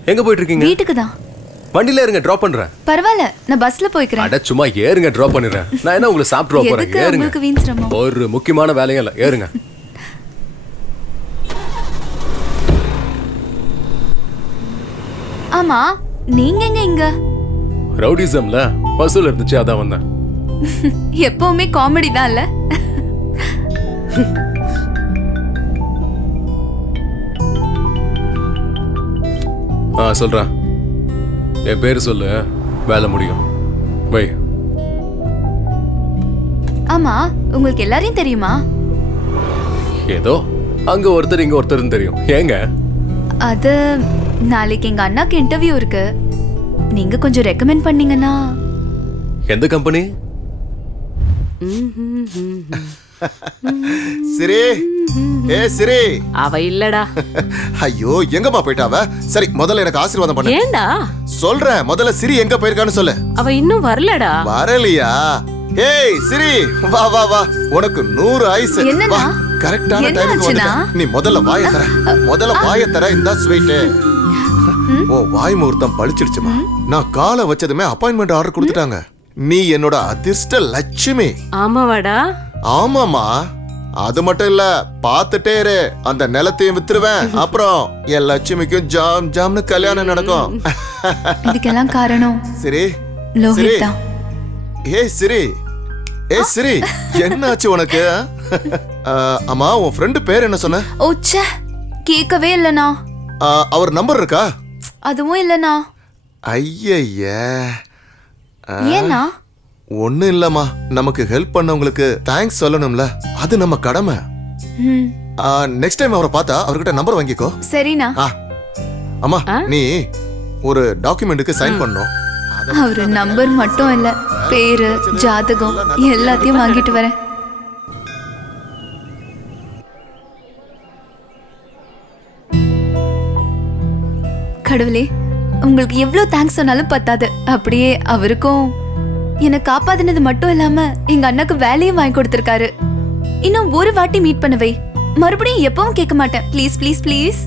எங்க போயிட்டு இருக்கீங்க? வீட்டுக்கு தான். வண்டியில இருங்க, டிராப் பண்றேன். பரவாயில்ல, நான் பஸ்ல போய்க்கிறேன். அட சும்மா ஏறுங்க, டிராப் பண்ணிடுறேன். நான் என்ன உங்களை சாப்பிட்டு போறேன்? எதுக்கு ஏறுங்க. உங்களுக்கு வீண் சிரமம்? ஒரு முக்கியமான வேலையும் இல்ல, ஏறுங்க. ஆமா, நீங்க எங்க இங்க? ரவுடிசம்ல வசூல் இருந்துச்சு, அதான் வந்தேன். எப்பவுமே காமெடி தான் இல்ல? சொல்றேன். என் பேரு சொல்லு, வேலை முடியும். வை. ஆமா, உங்களுக்கு எல்லாரையும் தெரியுமா? ஏதோ அங்க ஒருத்தர் இங்க ஒருத்தர் தெரியும். ஏங்க? அது நாளைக்கு எங்க அண்ணாக்கு இன்டர்வியூ இருக்கு, நீங்க கொஞ்சம் ரெக்கமெண்ட் பண்ணீங்கன்னா. எந்த கம்பெனி? சரி, ஏ சிரி. அவ இல்லடா. ஐயோ எங்கம்மா போயிட்டாவ? சரி முதல்ல எனக்கு ஆசீர்வாதம் பண்ணு. ஏண்டா? சொல்றேன், முதல்ல சிரி எங்க போயிருக்கான்னு சொல்லு. அவ இன்னும் வரலடா. வரலையா? ஏய் சிரி, வா வா வா, உனக்கு 100 ஐஸ். வா, கரெக்டான டைமுக்கு வந்துட்ட. நீ முதல்ல வாயை தர, முதல்ல வாயை தர. இந்த ஸ்வீட் ஓ வாய் முகூர்த்தம் பழிச்சிடுச்சுமா. நான் காலை வச்சதுமே அப்பாயின்மெண்ட் ஆர்டர் கொடுத்துட்டாங்க. நீ என்னோட அதிர்ஷ்ட லட்சுமி. ஆமாவாடா? ஆமாமா. அது மட்டும் இல்ல, பாத்துட்டே இரு, அந்த நிலத்தையும் வித்துருவேன். அப்புறம் என் லட்சுமிக்கும் ஜாம் ஜாம்னு கல்யாணம் நடக்கும். இதுக்கெல்லாம் காரணம் சரி லோகிதா. ஏய் சிரி, ஏய் சிரி, என்னாச்சு உனக்கு? அம்மா உன் ஃப்ரெண்டு பேர் என்ன சொன்ன? ஓச்சே, கேட்கவே இல்லனா. அவர் நம்பர் இருக்கா? அதுவும் இல்லனா. ஐயய்ய, ஏன்னா? ஒண்ணு இல்லம்மா, நமக்கு ஹெல்ப் பண்ணவங்களுக்கு தேங்க்ஸ் சொல்லணும்ல, அது நம்ம கடமை. நெக்ஸ்ட் டைம் அவரை பார்த்தா அவர்கிட்ட நம்பர் வாங்கிக்கோ. சரிண்ணா. அம்மா நீ ஒரு டாக்குமெண்ட்டுக்கு சைன் பண்ணணும். அவரு நம்பர் மட்டும் இல்ல, பேரு, ஜாதகம் எல்லாத்தையும் வாங்கிட்டு வரேன். கடவுளே, உங்களுக்கு எவ்வளவு தேங்க்ஸ் சொன்னாலும் பத்தாது. அப்படியே அவருக்கும் என்னை காப்பாத்தினது மட்டும் இல்லாம எங்க அண்ணாக்கு வேலையும் வாங்கி கொடுத்திருக்காரு. இன்னும் ஒரு வாட்டி மீட் பண்ணவை, மறுபடியும் எப்பவும் கேட்க மாட்டேன். Please please please.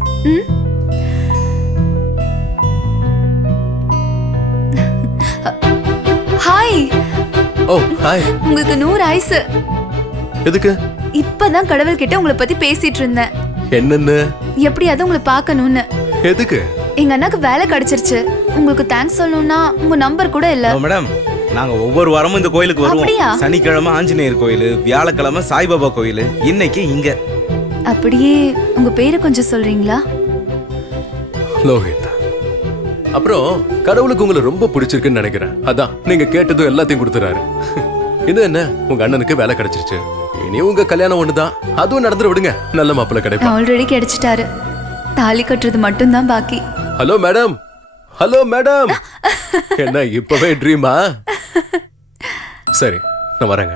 Hi. Oh hi. உங்களுக்கு 100 ஐஸ். எதுக்கு? இப்பதான் கடவுள் கிட்ட உங்களை பத்தி பேசிட்டு இருந்தேன். என்னன்னு? எப்படியாவது உங்களை பார்க்கணும்னு. எதுக்கு? எங்க அண்ணாக்கு வேலை கிடைச்சிருச்சு. உங்களுக்கு தேங்க்ஸ் சொல்லணும்னா உங்க நம்பர் கூட இல்ல. மேடம், நாங்க ஒவ்வொரு வாரமும் இந்த கோயிலுக்கு வருவோம். சனிக்கிழமை ஆஞ்சநேயர் கோயில், வியாழக்கிழமை சாய்பாபா கோயில், இன்னைக்கு இங்க. அப்படியே உங்க பேரை கொஞ்சம் சொல்றீங்களா? லோகிதா. அப்புறம் கடவுளுக்கு உங்களை ரொம்ப பிடிச்சிருக்குன்னு நினைக்கிறேன். அதான் நீங்க கேட்டதும் எல்லாத்தையும் கொடுத்துறாரு. இது என்ன, உங்க அண்ணனுக்கு வேலை கிடைச்சிருச்சு. இனி உங்க கல்யாணம் ஒண்ணுதான், அதுவும் நடந்துட விடுங்க. நல்ல மாப்பிள்ளை கிடைக்கும். ஆல்ரெடி கிடைச்சிட்டாரு, தாலி கட்டுறது மட்டும் தான் பாக்கி. Hello madam, hello madam. என்ன இப்பவே ட்ரீமா? சரி, நான் வரேங்க.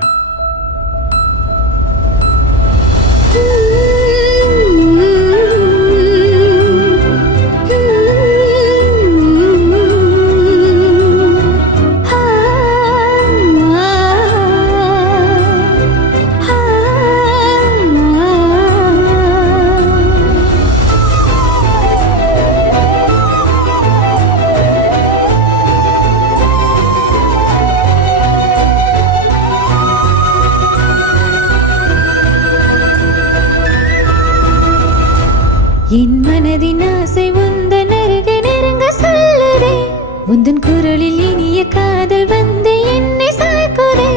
என் மனதின் ஆசை உந்தன் அருகே நெருங்க சொல்லுதே. உந்தன் குரலில் இனிய காதல் வந்து என்னை சாய்க்குதே.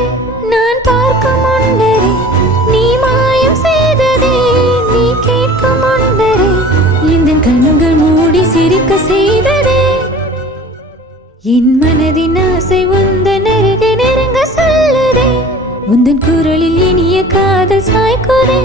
நான் பார்க்கும் முன்னரே நீ மாயம் செய்ததே. நீ கேட்கும் முன்னரே இந்த கண்கள் மூடி சிரிக்க செய்ததே. என் மனதின் ஆசை உந்தன் அருகே நெருங்க சொல்லுதே. உந்தன் குரலில் இனிய காதல் சாய்க்குதே.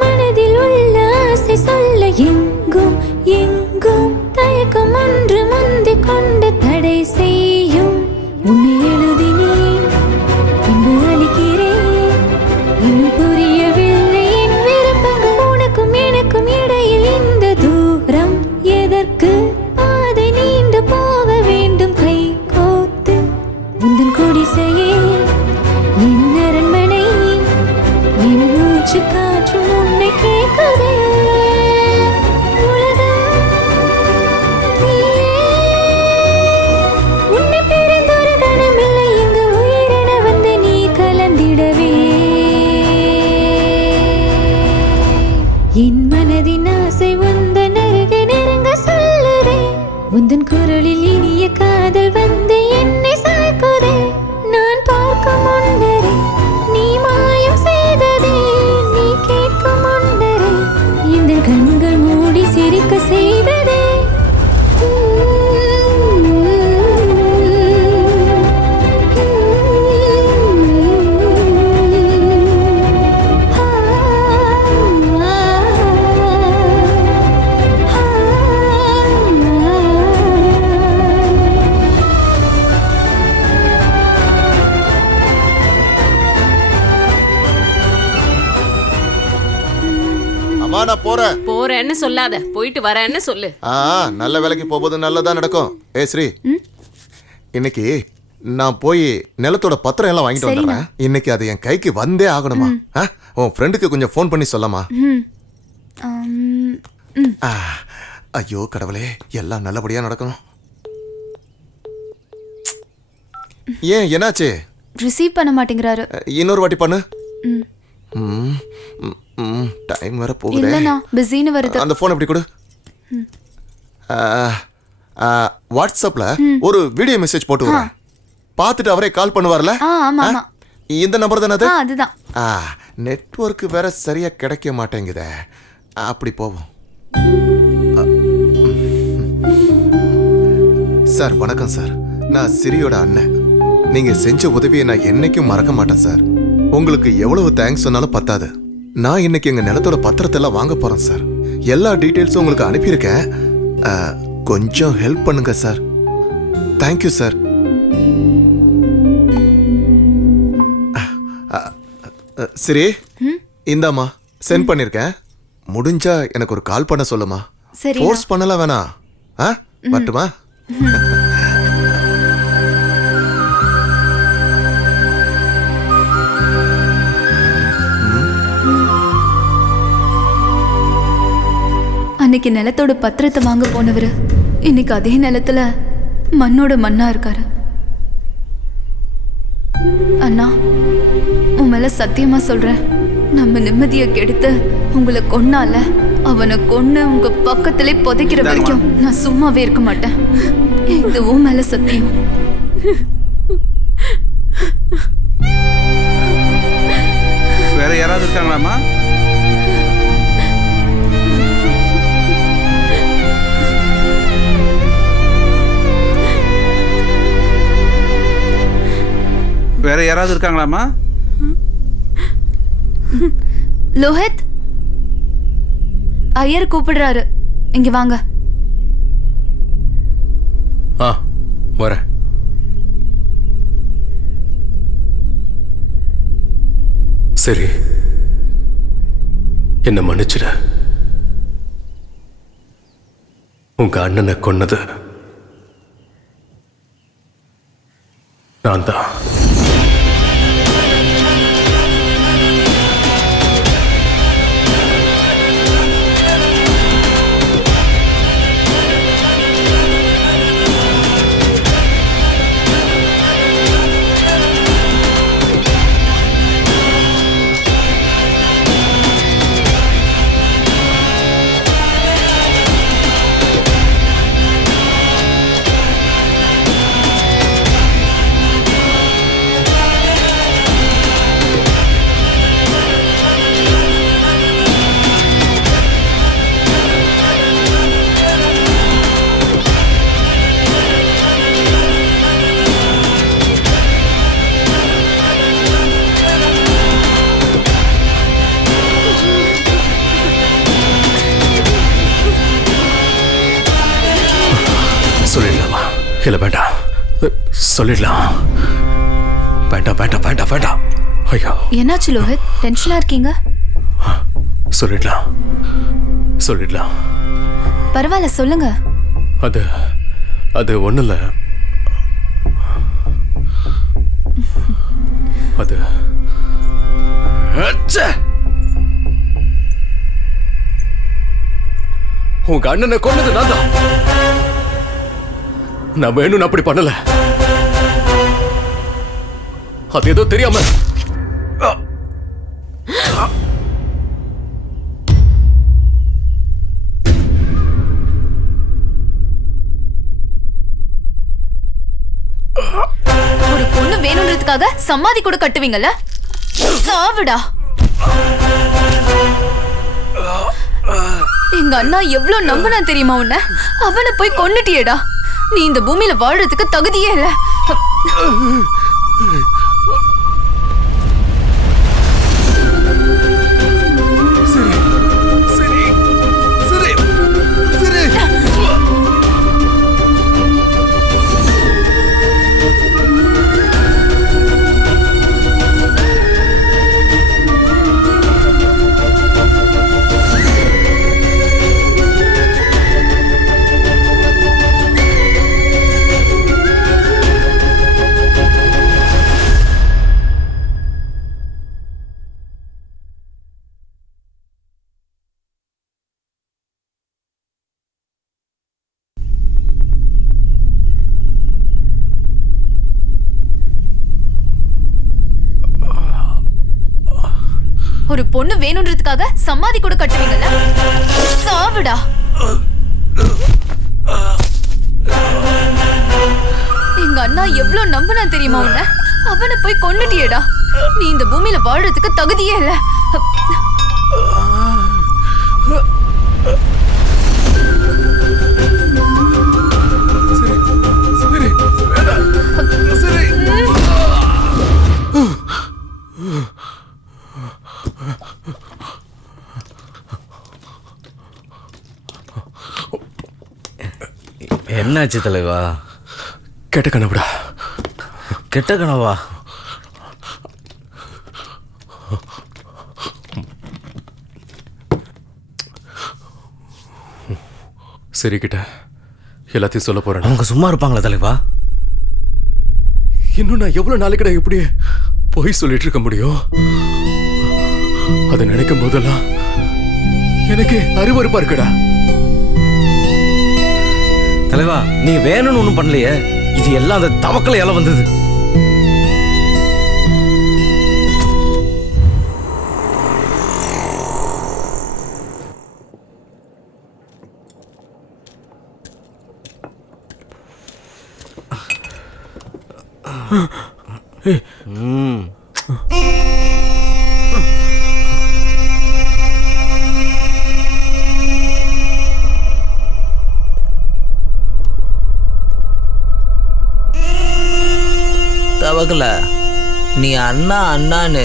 மனதில் உள்ள ஆசை சொல்ல எங்கும் எங்கும் தயக்கம் ஒன்று முந்தி கொண்டு தடை செய்யும். உன்னை எழுதினேன், பின்பு அளிக்கிறேன். இன்னும் புரியவில்லை என் விருப்பங்கள். உனக்கும் எனக்கும் இடையில் இந்த தூரம் எதற்கு? பாதை நீண்டு போக வேண்டும் கை கோத்து. உந்தன் குடிசையே என் அரண்மனை, என் மூச்சு காற்றும் உன்னை கேட்குதே. உலகம் நீயே, உன்னை பிரிந்தொரு கணமில்லை இங்கு உயிரென வந்து நீ கலந்திடவே. என் மனதின் ஆசை உந்தன் அருகே நெருங்க சொல்லுதே. உந்தன் குரலில் இனிய காதல் வந்து என்னை சாய்க்குதே. நான் பார்க்கும் முன்னரே நீ மாயம் செய்ததே. வா நான் போறேன். போறேன்னு சொல்லாத, போயிட்டு வரேன்னு சொல்லு. நல்ல வேலைக்கு போகும்போது நல்லதா நடக்கும். ஸ்ரீ, இன்னைக்கு நான் போய் நிலத்தோட பத்திரம் எல்லாம் வாங்கிட்டு வந்துடுறேன். இன்னைக்கு அது என் கைக்கு வந்தே ஆகணுமா? உன் ஃப்ரெண்டுக்கு கொஞ்சம் ஃபோன் பண்ணி சொல்லமா? ஐயோ கடவுளே, எல்லாம் நல்லபடியா நடக்கணும். ஏன் என்னாச்சு? ரிசீவ் பண்ண மாட்டேங்கிறாரு. இன்னொரு வாட்டி பண்ணு. டைம் வர போகுது. இல்லனா பிஸின்னு வருது. அந்த ஃபோன் எப்படி கொடு. வாட்ஸ்அப்ல ஒரு வீடியோ மெசேஜ் போட்டு வரேன். பார்த்துட்டு அவரே கால் பண்ணுவார்ல? ஆமா ஆமா. இந்த நம்பர் தானே அது? அதுதான். நெட்வொர்க் வேற சரியா கிடைக்க மாட்டேங்குதே. அப்படி போவோம். சார் வணக்கம் சார். நான் சிரியோட அண்ணன். நீங்க செஞ்ச உதவியை நான் என்னைக்கும் மறக்க மாட்டேன் சார். உங்களுக்கு எவ்வளவு தேங்க்ஸ் சொன்னாலும் பத்தாது. நான் இன்னைக்கு எங்க நிலத்தோட பத்திரத்தை எல்லாம் வாங்க போறேன் சார். எல்லா டீட்டெயில்ஸும் உங்களுக்கு அனுப்பியிருக்கேன். கொஞ்சம் ஹெல்ப் பண்ணுங்க சார். Thank you sir. சரி, இந்தாமா சென்ட் பண்ணிருக்கேன். முடிஞ்சா எனக்கு ஒரு கால் பண்ண சொல்லுமா. ஃபோர்ஸ் பண்ணலாம் வேணாம். வரட்டுமா? அன்னைக்கு நிலத்தோட பத்திரத்தை வாங்க போனவரு இன்னைக்கு அதே நிலத்துல மண்ணோட மண்ணா இருக்காரு. அண்ணா, உன் மேல சத்தியமா சொல்றேன், நம்ம நிம்மதியை கெடுத்து உங்களை கொன்னால அவனை கொன்னு உங்க பக்கத்திலே புதைக்கிற வரைக்கும் நான் சும்மாவே இருக்க மாட்டேன். இது உன் மேல சத்தியம். வேற யாராவது இருக்காங்களாமா? வேற யாராவது இருக்காங்களாமா? லோஹித், ஐயர் கூப்பிடுறாரு, இங்க வாங்க. வரேன். சரி, என்ன மன்னிச்சிட. உங்க அண்ணனை கொன்னது நான் தான். சொல்லிடலாமா? இல்லை வேண்டாம், சொல்லிடலாம். வேண்டாம் வேண்டாம் வேண்டாம் வேண்டாம். ஐயோ, என்னாச்சு லோஹித், டென்ஷனா இருக்கீங்க? சொல்லிடலாம் சொல்லிடலாம். பரவாயில்ல, சொல்லுங்க. அது அது ஒன்றும் இல்லை. அது உங்க அண்ணனை கொன்னது நான் தான். நான் வேணும்னு அப்படி பண்ணல. அது ஏதோ தெரியாம. ஒரு பொண்ணு வேணும்ன்றதுக்காக சமாதி கூட கட்டுவீங்கல்ல? சாவுடா. எங்க அண்ணா எவ்வளவு நம்பினா தெரியுமா உன்ன? அவனை போய் கொன்னுட்டியேடா. நீ இந்த பூமியில வாழறதுக்கு தகுதியே இல்ல. ஒரு பொண்ணு வேணும்ன்றதுக்காக சமாதி கூட கட்டுவீங்கல்ல? சாவுடா. எங்க அண்ணா எவ்வளவு நம்பினா தெரியுமா உன்னை? அவனை போய் கொன்னுட்டியேடா. நீ இந்த பூமியில வாழறதுக்கு தகுதியே இல்ல. என்னாச்சு தலைவா? கெட்ட கனவுடா. கெட்ட கனவா? சரி கிட்ட எல்லாத்தையும் சொல்ல போறேன். அவங்க சும்மா இருப்பாங்களா தலைவா? இன்னும் நான் எவ்வளவு நாளைக்குடா இப்படி போய் சொல்லிட்டு இருக்க முடியும்? அதை நினைக்கும் போதெல்லாம் எனக்கு அருவருப்பா இருக்குடா. தலைவா நீ வேணும்னு ஒண்ணும் பண்ணலையே. இது எல்லாம் அந்த தவக்கலை இலை வந்தது. தவக்கல, நீ அண்ணா அண்ணான்னு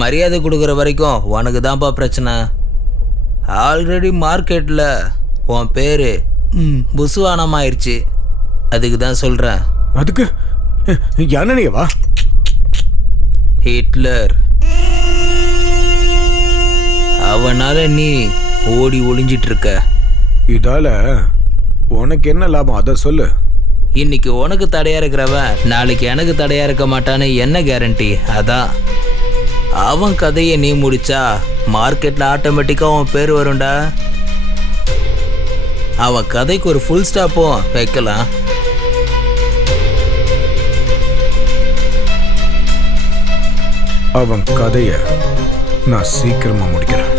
மரியாதை கொடுக்குற வரைக்கும் உனக்கு தான்ப்பா பிரச்சனை. ஆல்ரெடி மார்க்கெட்டில் உன் பேர் புசுவானமாயிருச்சு. அதுக்கு தான் சொல்கிறேன். அதுக்கு யானையவா? ஹிட்லர். அவனால நீ ஓடி ஒளிஞ்சிட்டு இருக்க. இதால உனக்கு என்ன லாபம் அதை சொல்லு. இன்னைக்கு உனக்கு தடையா இருக்கிறவன் நாளைக்கு எனக்கு தடையா இருக்க மாட்டான்னு என்ன கேரண்டி? அதான் அவன் கதையை நீ முடிச்சா மார்க்கெட்ல ஆட்டோமேட்டிக்கா அவன் பேர் வரும்டா. அவன் கதைக்கு ஒரு ஃபுல் ஸ்டாப்பும் வைக்கலாம். அவன் கதைய நான் சீக்கிரமா முடிக்கிறேன்.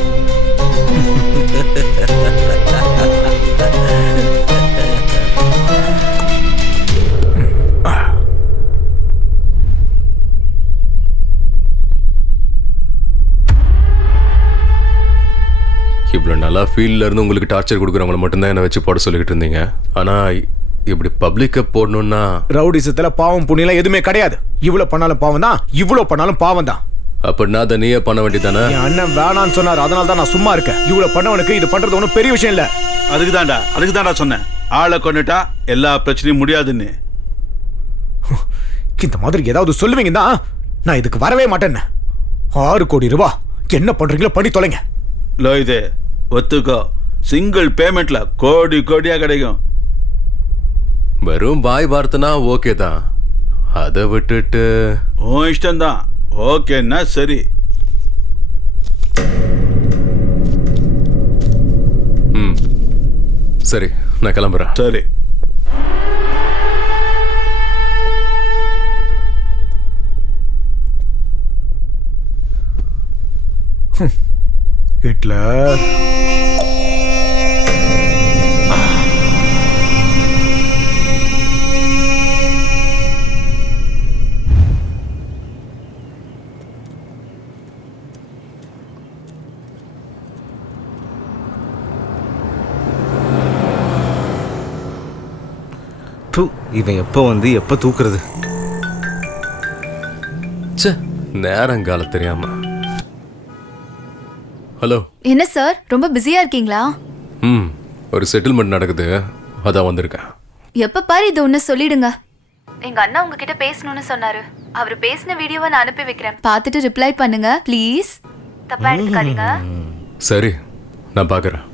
இவ்வளோ நல்லா ஃபீல்டில் இருந்து உங்களுக்கு டார்ச்சர் கொடுக்குறவங்கள மட்டும்தான் என்னை வச்சு போட சொல்லிக்கிட்டு இருந்தீங்க. ஆனால் இப்படி பப்ளிக்கை போடணும்னா ரவுடிசத்தில் பாவம் புண்ணியெல்லாம் எதுவுமே கிடையாது. இவ்வளோ பண்ணாலும் பாவம் தான், இவ்வளோ பண்ணாலும் பாவம் தான். அப்படின்னா அதை நீயே பண்ண வேண்டியதானே? என் அண்ணன் வேணான்னு சொன்னார், அதனால தான் நான் சும்மா இருக்கேன். இவ்வளோ பண்ணவனுக்கு இது பண்றது ஒன்றும் பெரிய விஷயம் இல்லை. அதுக்கு தான்டா சொன்னேன், ஆளை கொண்டுட்டா எல்லா பிரச்சனையும் முடியாதுன்னு. இந்த மாதிரி ஏதாவது சொல்லுவீங்க தான் நான் இதுக்கு வரவே மாட்டேன்னு. 6 கோடி ரூபாய் என்ன பண்றீங்களோ பண்ணி தொலைங்க. லோயிதே ஒத்துக்கோ, சிங்கிள் பேமெண்ட்ல கோடி கோடியா கிடைக்கும். வெறும் பாய் வார்த்தைனா ஓகே தான். அதை விட்டுட்டு உன் இஷ்டம்தான். ஓகேன்னா சரி. சரி, நான் கிளம்புறேன். சரி. ஹிட்லர் இவன் எப்போ வந்து எப்போ தூக்குறது? நேரங்கால தெரியாம. ஹலோ. என்ன சார், ரொம்ப பிஸியா இருக்கீங்களா? ஒரு செட்டில்மெண்ட் நடக்குது, அதான் வந்திருக்கேன். எப்ப பாரு இது ஒண்ணு சொல்லிடுங்க. எங்க அண்ணா உங்ககிட்ட பேசணும்னு சொன்னாரு. அவர் பேசின வீடியோவை நான் அனுப்பி வைக்கிறேன், பார்த்துட்டு ரிப்ளை பண்ணுங்க ப்ளீஸ். தப்பா எடுத்துக்காதீங்க. சரி, நான் பார்க்கறேன்.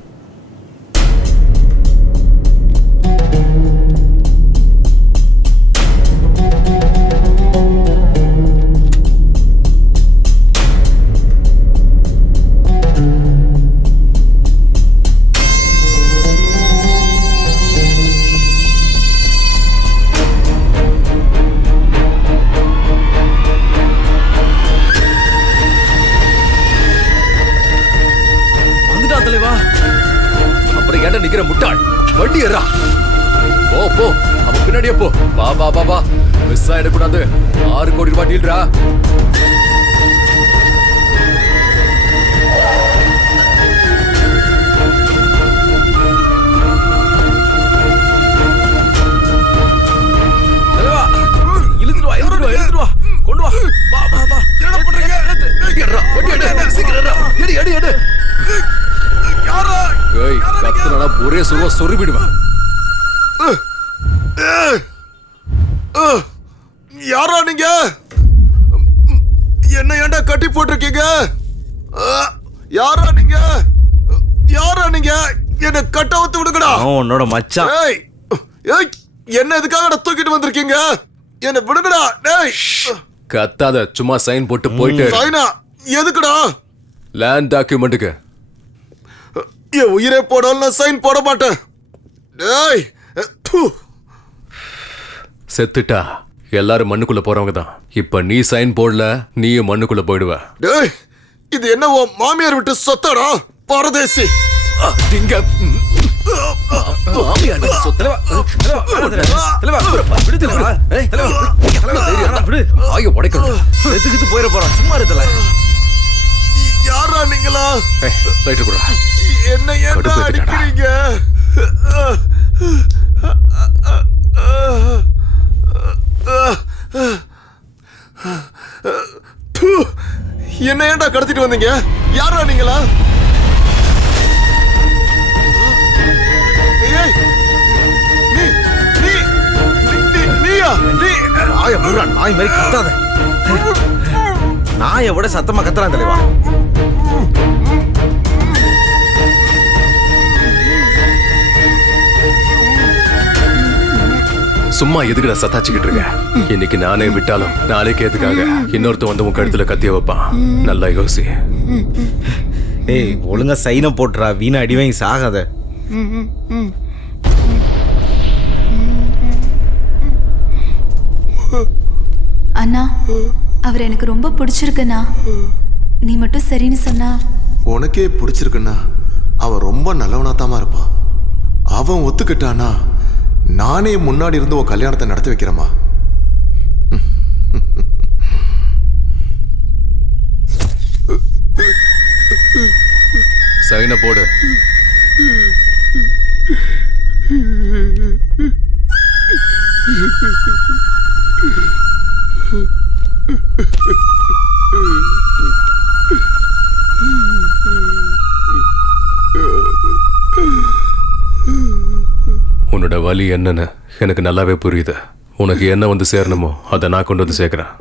படிக்கிற முட்டாள் வண்டி ஏறா போ போ அவன் பின்னாடியே போ வா வா வா வா மிஸ் ஆயிடக்கூடாது 6 கோடி ரூபாய் டீல்ரா கொண்டு வா வா வா வா என்ன பண்றீங்க ஏறா வண்டி எடு சீக்கிரம் எடு எடு எடு யாரா ஏய் கத்துறனா ஒரே சுருவா சொறி விடுவேன் யாரா நீங்க என்ன ஏன்டா கட்டி போட்டிருக்கீங்க யாரா நீங்க என்ன கட்ட ஊத்து விடுங்கடா உன்னோட மச்சான் ஏய் ஏய் என்ன எதுக்காக தூக்கிட்டு வந்திருக்கீங்க என்ன விடுங்கடா டேய் கத்தாத சும்மா சைன் போட்டு போயிட்டு சைனா எதுக்குடா லேண்ட் டாக்குமெண்ட்டுக்கு என் உயிரே போடாலும் நான் சைன் போட மாட்டேன் டேய் செத்துட்டா எல்லாரும் மண்ணுக்குள்ள போறவங்க தான் இப்ப நீ சைன் போடல நீயும் மண்ணுக்குள்ள போயிடுவ டேய் இது என்ன உன் மாமியார் விட்டு சொத்தடா பரதேசி இங்க மாமியார் சொத்தலவா விடு தலைவா ஏய் தலைவா விடு ஆயோ உடைக்கணும் செத்துக்கிட்டு போயிட போறான் சும்மா இரு தலை யாரா நீங்களா ரைட் கூட என்ன ஏன்டா அடிக்கிறீங்க என்ன ஏன்டா கடத்திட்டு வந்தீங்க யாரா நீங்களா நாய் மாதிரி கத்தாத நாயை விட சத்தமா கத்துறான் தலைவா சும்மா எதுக்குடா சத்தாச்சிக்கிட்டு இருக்க இன்னைக்கு நானே விட்டாலும் நாளைக்கு எதுக்காக இன்னொருத்த வந்து உன் கழுத்துல கத்திய வைப்பான் நல்லா யோசி டேய் ஒழுங்கா சைனை போட்டுறா வீணா அடி வாங்கி சாகாத அண்ணா அவர் எனக்கு ரொம்ப பிடிச்சிருக்குண்ணா நீ மட்டும் சரின்னு சொன்னா உனக்கே பிடிச்சிருக்குன்னா அவன் ரொம்ப நல்லவனாத்தாமா இருப்பான் அவன் ஒத்துக்கிட்டானா நானே முன்னாடி இருந்து உன் கல்யாணத்தை நடத்தி வைக்கிறேம்மா சைனை போடு உன்னோட வலி என்னன்னு எனக்கு நல்லாவே புரியுது உனக்கு என்ன வந்து சேரணுமோ அதை நான் கொண்டு வந்து சேர்க்கிறேன்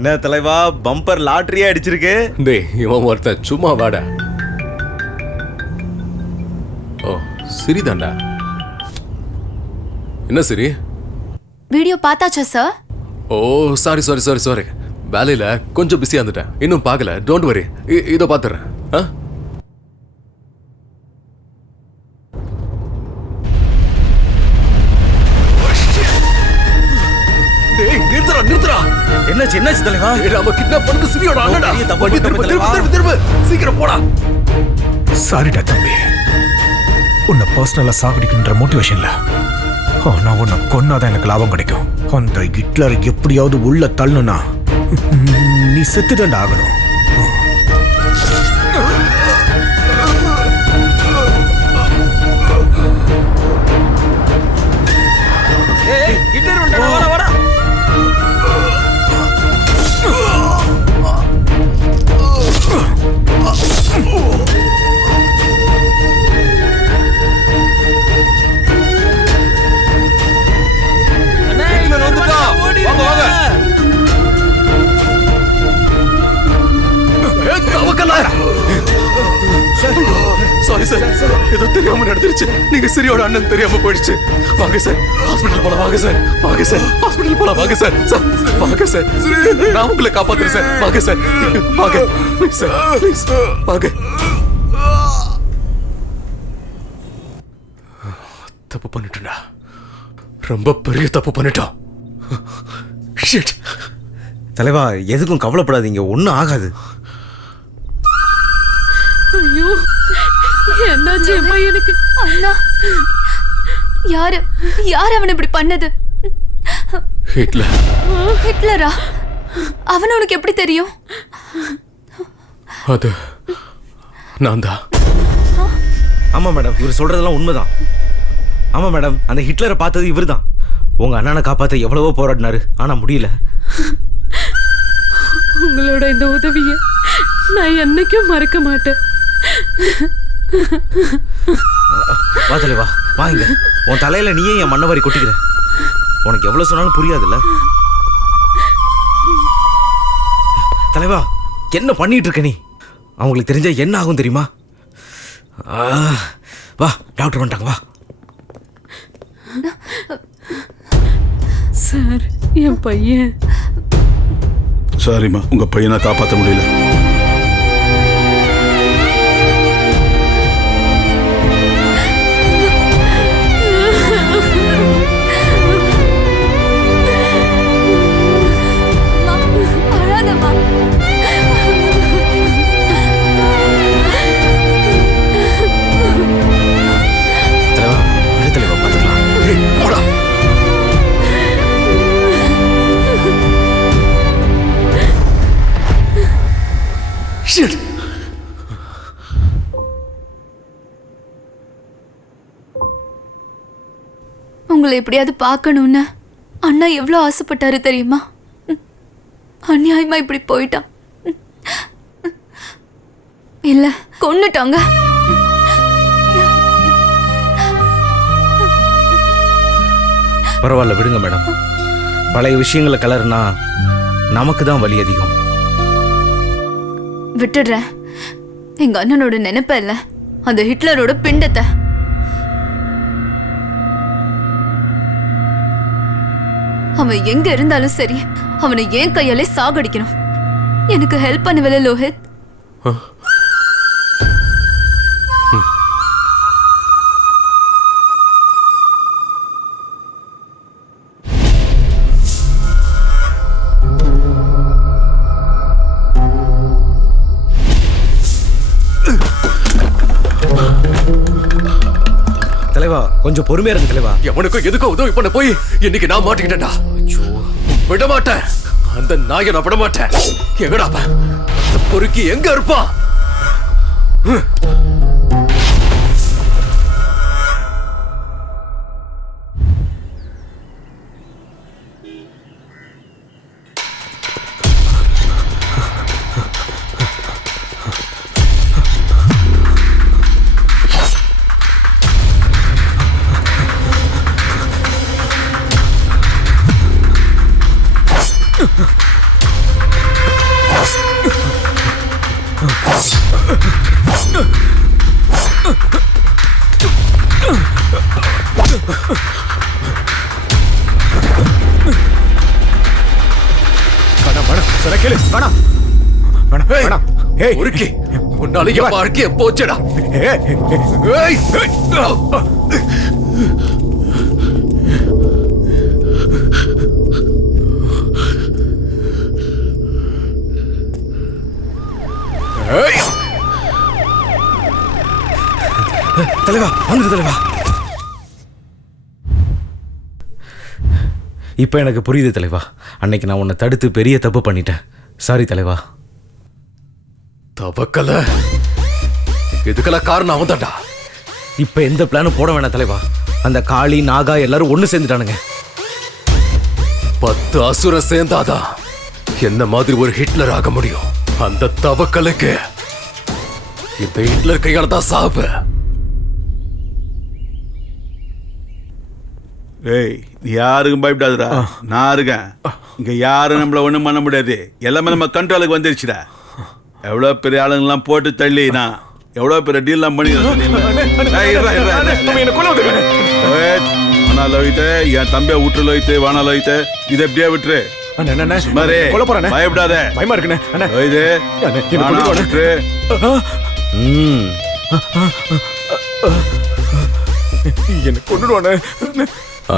என்ன தலைவா பம்பர் லாட்டரியா அடிச்சிருக்கு டேய் இவன் ஒருத்தன் சும்மா வாடா ஓ சரிதாண்டா என்ன சரி வீடியோ பார்த்தாச்சா சார் ஓ சாரி சாரி சாரி சாரி வேலையில கொஞ்சம் பிஸியா இருந்துட்டேன் இன்னும் பார்க்கல டோன்ட் வரி இதோ பார்த்துறேன் ஆ நிறுத்துறா என்னாச்சு தலைவா நாம கிட்னாப் பண்ணது சிரியோட அண்ணடா வண்டி திரும்ப சீக்கிரம் போடா சாரிடா தம்பி உன்னை பர்சனலா சாகடிக்கின்ற மோட்டிவேஷன்ல நான் உன்னை கொன்னாதான் எனக்கு லாபம் கிடைக்கும் அந்த ஹிட்லர் எப்படியாவது உள்ள தள்ளணும்னா நீ செத்துதாண்டா ஆகணும் ஹிட்லர் வந்துட்டான் வாடா வாடா நடந்துருச்சு. நீங்க சிரியோட அண்ணன் தெரியாம போயிடுச்சு. வாங்க சார், ஹாஸ்பிடல் போலாம். வாங்க சார், வாங்க சார், ஹாஸ்பிடல் போலாம். வாங்க சார், சார் வாங்க சார், நான் உங்களை காப்பாத்துறேன் சார். வாங்க சார், வாங்க ப்ளீஸ் சார், ப்ளீஸ் வாங்க. தப்பு பண்ணிட்டேன்டா, ரொம்ப பெரிய தப்பு பண்ணிட்டோம். ஷிட். தலைவா, எதுக்கும் கவலைப்படாதீங்க, ஒன்றும் ஆகாது. ஐயோ, என்னாச்சு அம்மா எனக்கு? அண்ணா, யாரு யாரு அவனை இப்படி பண்ணது? ஹிட்லர். ஹிட்லரா? அவன் உனக்கு எப்படி தெரியும்? அது நான் தான். ஆமாம் மேடம், இவர் சொல்றதெல்லாம் உண்மைதான். ஆமாம் மேடம், அந்த ஹிட்லரை பார்த்தது இவர் தான். உங்க அண்ணனை காப்பாற்ற எவ்வளவோ போராடினாரு, ஆனா முடியல. உங்களோட இந்த உதவியை நான் என்னைக்கும் மறக்க மாட்டேன். வா தலைவா, வாங்க. உன் தலையில நீயே என் மண்ணவாரி கொட்டிக்கிற. உனக்கு எவ்வளவு சொன்னாலும் புரியாதுல்ல தலைவா. என்ன பண்ணிட்டு இருக்க நீ? அவங்களுக்கு தெரிஞ்சா என்ன ஆகும் தெரியுமா? வா, டாக்டர் வந்துட்டாங்க, வா. சார், என் பையன். சாரிம்மா, உங்க பையனை காப்பாற்ற முடியல. தலைவா, தலைவா பார்த்துக்கலாம். உங்களை எப்படியாவது பார்க்கணும்னு அண்ணா எவ்வளோ ஆசைப்பட்டாரு தெரியுமா? அநியாயமா இப்படி போயிட்டான். இல்ல, கொன்னுட்டாங்க. பரவாயில்ல, விடுங்க மேடம். பழைய விஷயங்களை கலர்னா நமக்கு தான் வலி அதிகம். விட்டுடுறேன். எங்க அண்ணனோட நினைப்ப இல்ல, அந்த ஹிட்லரோட பிண்டத்தை. அவன் எங்க இருந்தாலும் சரி, அவனை ஏன் கையாலே சாகடிக்கணும். எனக்கு ஹெல்ப் பண்ணுவல லோஹித். தலைவா, கொஞ்சம் பொறுமையா இருக்கு தலைவா. எவனுக்கும் எதுக்கும் உதவி பண்ண போய் இன்னைக்கு நான் மாட்டிக்கிட்டேன்டா. விட மாட்டேன், அந்த நாயை நான் விட மாட்டேன். எங்கடா அந்த பொறுக்கி எங்க இருப்பான்? உன்னால என் வாழ்க்கைய போச்சடா. தலைவா, வந்துரு தலைவா. இப்ப எனக்கு புரியுது தலைவா. அன்னைக்கு நான் உன்னை தடுத்து பெரிய தப்பு பண்ணிட்டேன். சாரி தலைவா. தவக்கல, இதுக்கெல்லாம் காரணம் அவன் தான்டா. இப்ப எந்த பிளானும் போட வேணாம் தலைவா. அந்த காளி, நாகா எல்லாரும் ஒண்ணு சேர்ந்துட்டானுங்க. 10 அசுரம் சேர்ந்தாதான் என்ன மாதிரி ஒரு ஹிட்லர் ஆக முடியும். அந்த தவக்கலுக்கு இந்த ஹிட்லர் கையால தான் சாவு. ஏய், நீ யாருக்கும் பயப்படாதுடா, நான் இருக்கேன். இங்க யாரும் நம்மள ஒண்ணும் பண்ண முடியாது. எல்லாமே நம்ம கண்ட்ரோலுக்கு வந்துருச்சுடா. எவ்வளோ பெரிய ஆளுங்கெல்லாம் போட்டு தள்ளி நான் எவ்வளவு பெரிய டீல்லாம் என் தம்பிய விட்டுல வைத்து வானால வைத்து இதை எப்படியா விட்டுரு பயப்படாத பயமா இருக்குண்ணே என்ன கொண்டுடுவானே.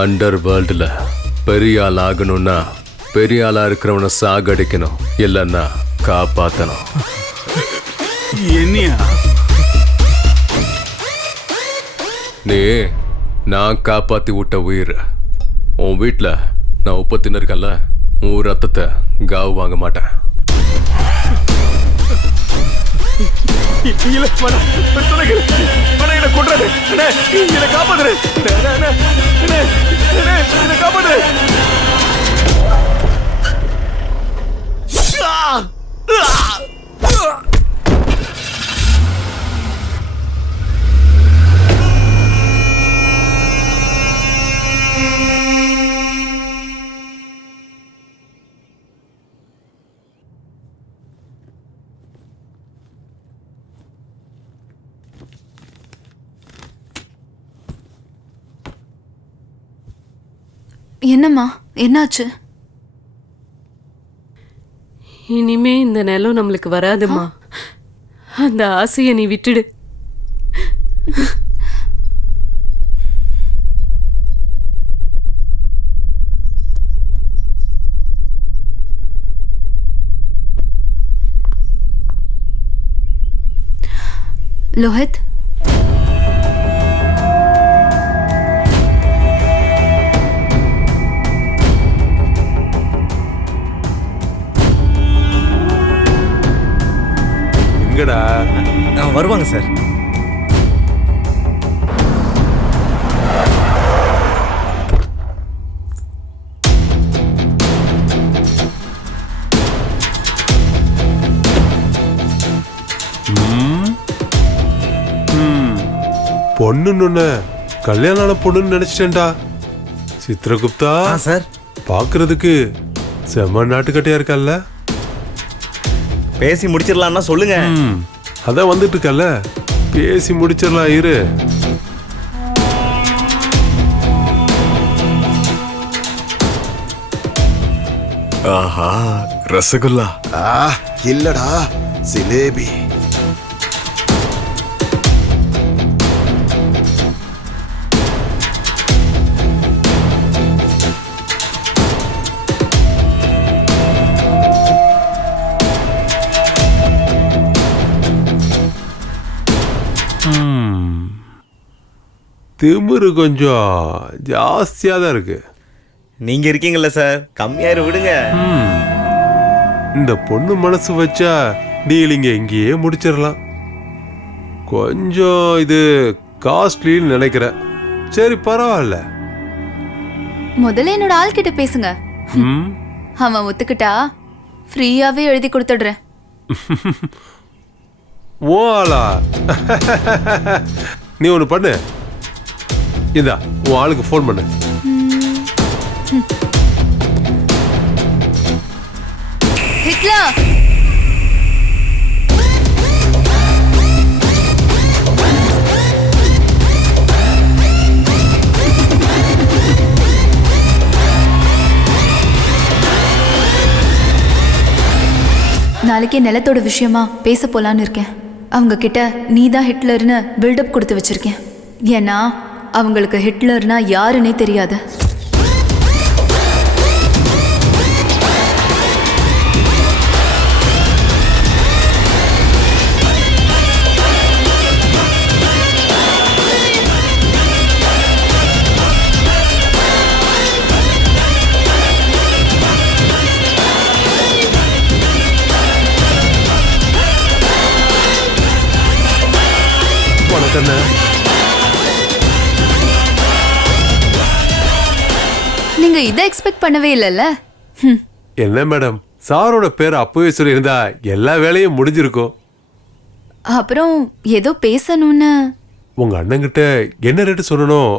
அண்டர் வேர்ல்டுல பெரிய ஆள் ஆகணும்னா பெரிய ஆளா இருக்கிறவனை சாகடிக்கணும், இல்லைன்னா காப்பாத்தணும். என்னையா நீ நான் காப்பாத்தி விட்ட உயிர். உன் வீட்டில் நான் உப்பு தின்னுருக்கேன்ல, உன் ரத்தத்தை காவு வாங்க மாட்டேன். என்னம்மா, என்னாச்சு? இனிமே இந்த நிலம் நம்மளுக்கு வராதுமா. அந்த ஆசையை நீ விட்டுடு. லோஹித், வருவாங்க சார். பொண்ணுன்னு கல்யாணம் பொண்ணுன்னு நினைச்சிட்டேன்டா. சித்ரகுப்தா சார், பாக்குறதுக்கு செம்ம நாட்டுக்கட்டையா இருக்கல்ல. பேசி முடிச்சிடலாம்னா சொல்லுங்க. அதான் வந்துட்டு இருக்கல்ல, பேசி முடிச்சிடலாம் இரு. ஆஹா, ரசகுல்லா. இல்லடா, ஜிலேபி. திமிரு கொஞ்சம் ஜாஸ்தியா தான் இருக்கு. நீங்க இருக்கீங்கல்ல சார், கம்மியாரு விடுங்க. இந்த பொண்ணு மனசு வச்சா டீலிங்க இங்கேயே முடிச்சிடலாம். கொஞ்சம் இது காஸ்ட்லின்னு நினைக்கிறேன். சரி பரவாயில்ல. முதல்ல என்னோட ஆள் கிட்ட பேசுங்க. அவன் ஒத்துக்கிட்டா ஃப்ரீயாவே எழுதி கொடுத்துடுறேன். ஓ ஆளா? நீ ஒன்று பண்ணு, இந்தா உன் ஆளுக்கு ஃபோன் பண்ணு. ஹிட்லர், நாளைக்கே நிலத்தோட விஷயமா பேச போலான்னு இருக்கேன். அவங்க கிட்ட நீ தான் ஹிட்லர்னு பில்டப் கொடுத்து வச்சிருக்கேன். ஏன்னா அவங்களுக்கு ஹிட்லர்னா யாருன்னே தெரியாது. நீங்க இதை எக்ஸ்பெக்ட் பண்ணவே இல்லைல்ல? என்ன மேடம், சாரோட பேர் அப்பவே சொல்லியிருந்தா எல்லா வேலையும் முடிஞ்சிருக்கும். அப்புறம் ஏதோ பேசணும்னு. உங்க அண்ணங்கிட்ட என்ன ரேட்டு சொல்லணும்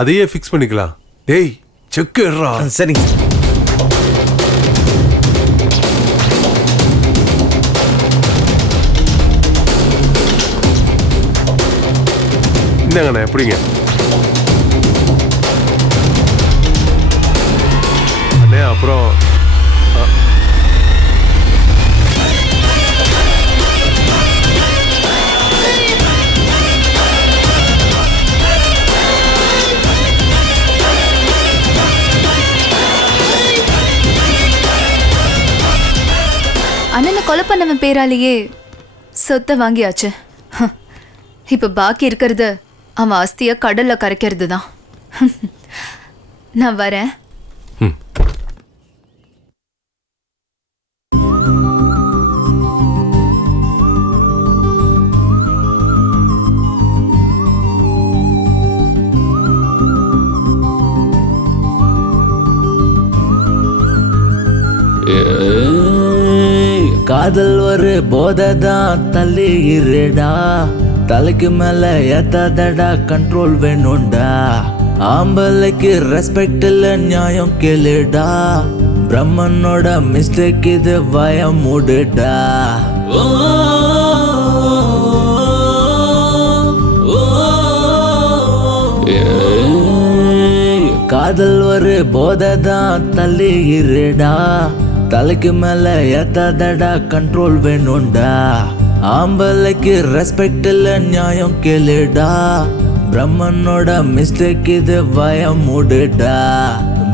அதையே ஃபிக்ஸ் பண்ணிக்கலாம். டேய் செக் எடுறா. சரிங்க. இந்தாங்கண்ணே எப்படிங்க அண்ணே அப்புறம் அண்ணனை கொலை பண்ணவன் பேராலேயே சொத்தை வாங்கியாச்சு. இப்ப பாக்கி இருக்கிறது அவன் ஆஸ்திய கடல்ல கரைக்கிறது தான். நான் வரேன். காதல் ஒரு போதைதான் தள்ளி இருடா, தலைக்கு மேல ஏத்தாதடா, கண்ட்ரோல் வேணும்டா, ஆம்பளைக்கு ரெஸ்பெக்ட் இல்ல நியாயம் கேளுடா, பிரம்மனோட மிஸ்டேக் இது வய மூடுடா. காதல் ஒரு போதைதான் தள்ளி இருடா, தலைக்கு மேல ஏத்தாதடா, கண்ட்ரோல் வேணும்டா, ஆம்பளைக்கு ரெஸ்பெக்ட் இல்ல நியாயம் கேளுடா, பிரம்மனோட மிஸ்டேக் இது வய மூடுடா.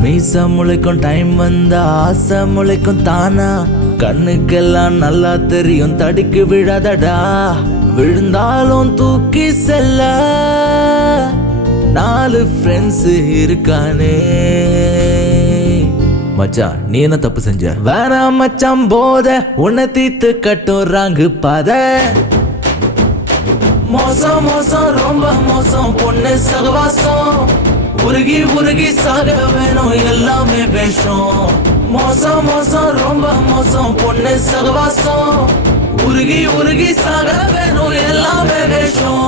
மீச முளைக்கும் டைம் வந்தா ஆசை முளைக்கும் தானா, கண்ணுக்கெல்லாம் நல்லா தெரியும் தடிக்கு விழாதடா, விழுந்தாலும் தூக்கி செல்ல 4 ஃப்ரெண்ட்ஸ் இருக்கானே. மச்சான் நீ என்ன தப்பு செஞ்ச? வேணாம் மச்சான் போத உன்னை தீத்து கட்டும் ராங்கு பாத, மோசம் மோசம் ரொம்ப மோசம் பொண்ணு சகவாசம், உருகி உருகி சாக வேணும் எல்லாமே வேஷம், மோசம் மோசம் ரொம்ப மோசம் பொண்ணு சகவாசம், உருகி உருகி சாக வேணும் எல்லாமே வேஷம்.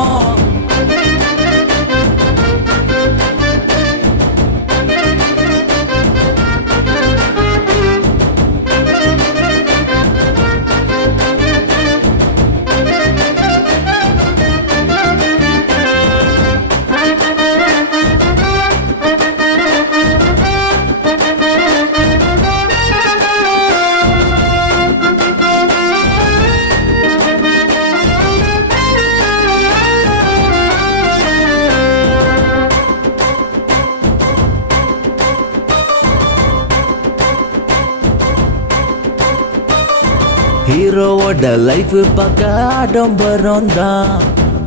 ஹீரோவோட லைஃப் பார்க்க ஆடம்பரம் தான்,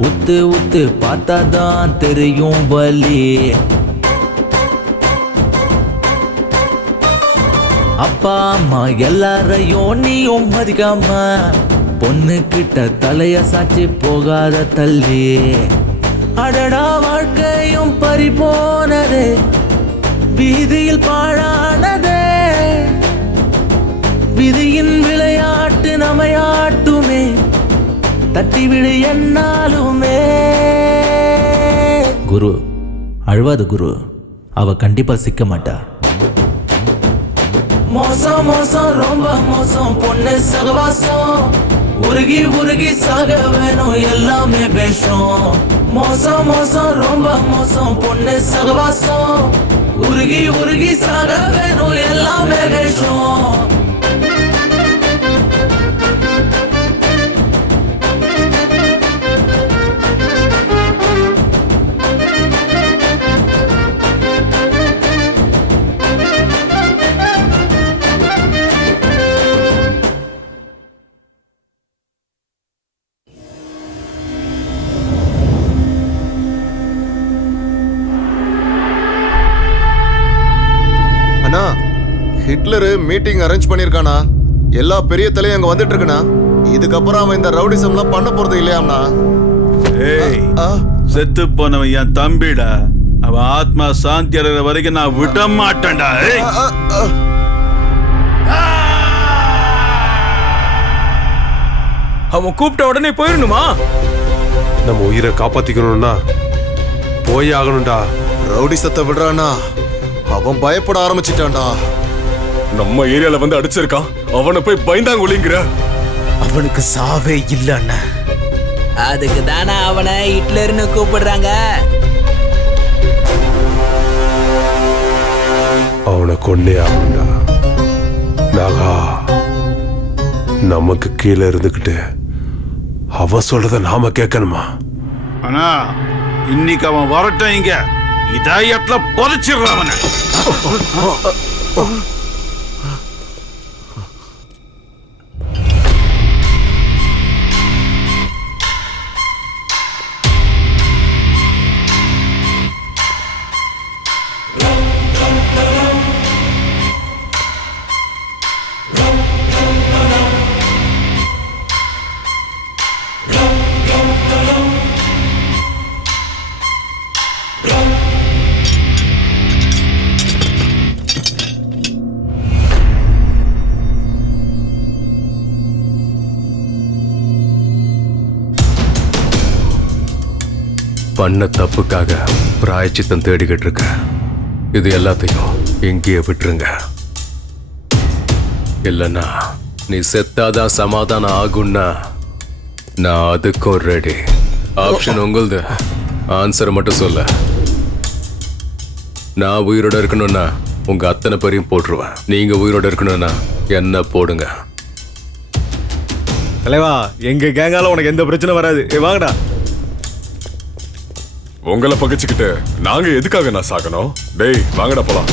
உத்து உத்து பார்த்தாதான் தெரியும் வலி, அப்பா அம்மா எல்லாரையும் நீயும் மதிக்காம, பொண்ணு கிட்ட தலைய சாச்சி போகாத தள்ளி, அடடா வாழ்க்கையும் பறி போனதே, வீதியில் பாழானதே, விதியின் விளையாட்டு நமையாட்டுமே, தட்டி விடு என்னாலுமே. குரு அழுவாத குரு, அவ கண்டிப்பா சிக்க மாட்டா. மோசம் மோசம் ரொம்ப மோசம் பொண்ணு சகவாசம், உருகி உருகி சாக வேணும் எல்லாமே வேஷம், மோசம் மோசம் ரொம்ப மோசம் பொண்ணு சகவாசம், உருகி உருகி சாக வேணும் எல்லாமே வேஷம். ஹிட்லரு மீட்டிங் அரேஞ்ச் பண்ணிருக்கானா, எல்லா பெரிய தலையும் அங்க வந்துட்டு இருக்குண்ணா, இதுக்கப்புறம் அவன் இந்த ரவுடிசம்லாம் பண்ண போறது இல்லையாம்னா. ஏய் செத்து போனவன் என் தம்பிடா, அவன் ஆத்மா சாந்தி அடைகிற வரைக்கும் நான் விட மாட்டேன்டா. அவன் கூப்பிட்ட உடனே போயிடணுமா? நம்ம உயிரை காப்பாத்திக்கணும்னா போய் ஆகணும்டா. ரவுடி சத்த விடுறானா, அவன் பயப்பட ஆரம்பிச்சிட்டான்டா. நம்ம ஏரியால வந்து அடிச்சிருக்கான், அவனை போய் பயந்தாங்குழிங்கிற. அவனுக்கு சாவே இல்ல அண்ணா, அதுக்கு தானே அவனை ஹிட்லர்னு கூப்பிடுறாங்க. அவனை கொண்டே ஆகுண்டா. நாகா நமக்கு கீழே இருந்துக்கிட்டு அவன் சொல்றத நாம கேட்கணுமா? ஆனா இன்னைக்கு அவன் வரட்டும், இங்க இதயத்துல பொறிச்சிடுற அவனை. பண்ண தப்புக்காக பிராயச்சித்தம் தேடிக்கிட்டு இருக்க. இது எல்லாத்தையும் எங்கேயே விட்டுருங்க. இல்லைன்னா நீ செத்தாதான் சமாதானம் ஆகும்னா நான் அதுக்கும் ரெடி. ஆப்ஷன் உங்களுது. ஆன்சர் மட்டும் சொல்ல. நான் உயிரோட இருக்கணும்னா உங்க அத்தனை பேரையும் போட்டுருவேன். நீங்க உயிரோட இருக்கணும்னா என்ன போடுங்க. தலைவா, எங்க கேங்கால உனக்கு எந்த பிரச்சனை வராது. வாங்கடா. உங்களை பகிச்சுக்கிட்டு நாங்க எதுக்காக நான் சாகணும்? டேய் வாங்கடா போலாம்.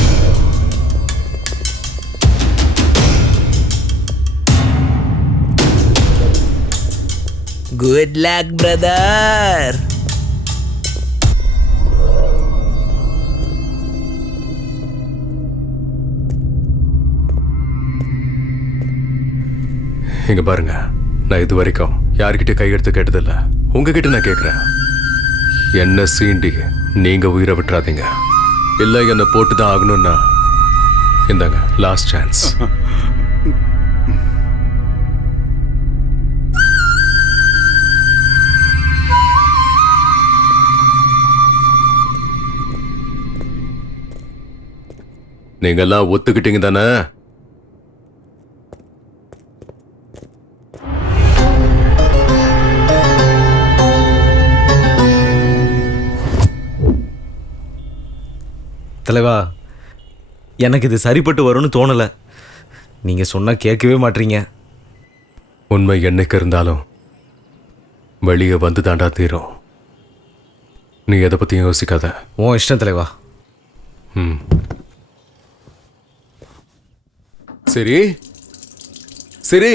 Good luck brother. இங்க பாருங்க, நான் இது வரைக்கும் யார்கிட்ட கையெடுத்து கேட்டதில்ல. உங்ககிட்ட நான் கேட்கிறேன், என்ன சீண்டி நீங்க உயிரை விட்டுறாதீங்க. இல்லை என்ன போட்டுதான் ஆகணும்னா இந்தாங்க லாஸ்ட் சான்ஸ். நீங்க எல்லாம் ஒத்துக்கிட்டீங்க தானே? தலைவா, எனக்கு இது சரிப்பட்டு வரும்னு தோணலை. நீங்கள் சொன்னால் கேட்கவே மாட்டீங்க. உண்மை என்னைக்கு இருந்தாலும் வெளியே வந்து தாண்டா தீரும். நீ எதை பற்றியும் யோசிக்காத. உன் இஷ்டம் தலைவா. ம் சரி சரி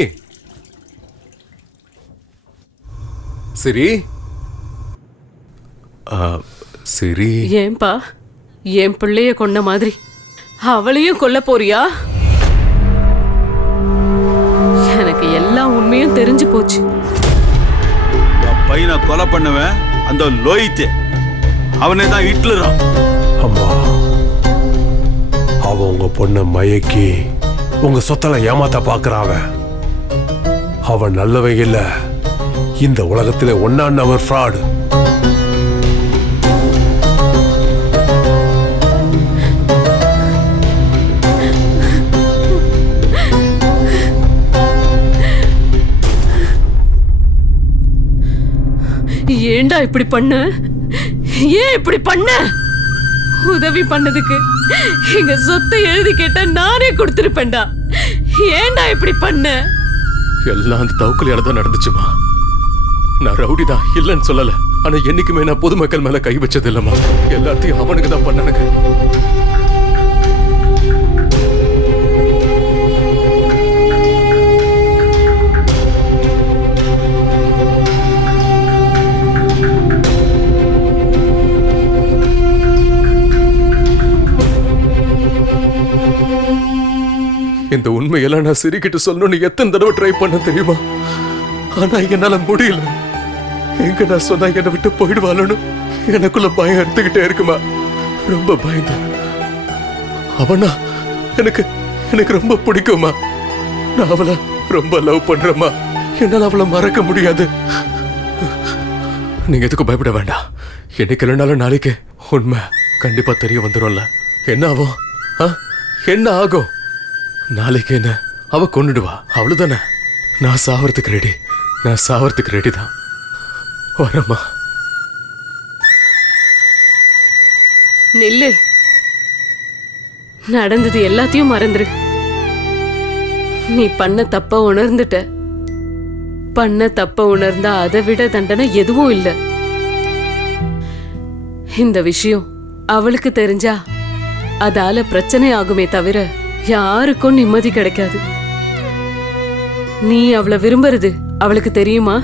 சரி சரி. ஏன்பா என் பிள்ளைய கொன்ன மாதிரி அவளையும் கொல்ல போறியா? எனக்கு எல்லா உண்மையும் தெரிஞ்சு போச்சு. பையனை கொலை பண்ணுவேன் அந்த லோயித்து, அவனே தான் ஹிட்லரா. அம்மா, அவன் உங்க பொண்ணை மயக்கி உங்க சொத்தெல்லாம் ஏமாத்த பாக்குறான். அவன் நல்லவங்க இல்ல, இந்த உலகத்திலே ஒன்னாம் நம்பர் ஃப்ராடு. ஏண்டா இப்படி பண்ண? ஏன் இப்படி பண்ண? உதவி பண்ணதுக்கு எங்க சொத்தை எழுதி கேட்ட நானே கொடுத்திருப்பேன்டா. ஏண்டா இப்படி பண்ண? எல்லாம் அந்த தவுக்கலையால தான் நடந்துச்சுமா. நான் ரவுடி தான் இல்லைன்னு சொல்லல. ஆனா என்னைக்குமே நான் பொதுமக்கள் மேல கை வச்சது இல்லம்மா. எல்லாத்தையும் அவனுக்கு தான் பண்ணனுங்க. இந்த உண்மையெல்லாம் நான் சிரிக்கிட்டு சொல்லணும்னு எத்தனை தடவை ட்ரை பண்ண தெரியுமா? ஆனா என்னால முடியல. எங்க நான் சொன்னா என்னை விட்டு போயிடுவாளு எனக்குள்ள பயம் எடுத்துக்கிட்டே இருக்குமா. ரொம்ப பயந்த. அவனா எனக்கு எனக்கு ரொம்ப பிடிக்குமா. நான் அவளை ரொம்ப லவ் பண்றேம்மா. என்னால அவளை மறக்க முடியாது. நீங்க எதுக்கும் பயப்பட வேண்டாம். என்னைக்கு இல்லைனாலும் நாளைக்கு உண்மை கண்டிப்பா தெரிய வந்துடும்ல. என்ன ஆகும்? என்ன ஆகும்? நாளைக்கு என்ன அவ கொன்னுடுவா, அவ்வளவுதானே. நான் சாவறதுக்கு ரெடி. நான் சாவறதுக்கு ரெடி தான். வரமா. நில்லு. நடந்தது எல்லாத்தையும் மறந்துரு. நீ பண்ண தப்ப உணர்ந்துட்ட. பண்ண தப்ப உணர்ந்தா அதை விட தண்டனை எதுவும் இல்ல. இந்த விஷயம் அவளுக்கு தெரிஞ்சா அதால பிரச்சனை ஆகுமே தவிர யாருக்கும் நிம்மதி கிடைக்காது. நீ அவளை விரும்புறது அவளுக்கு தெரியுமா?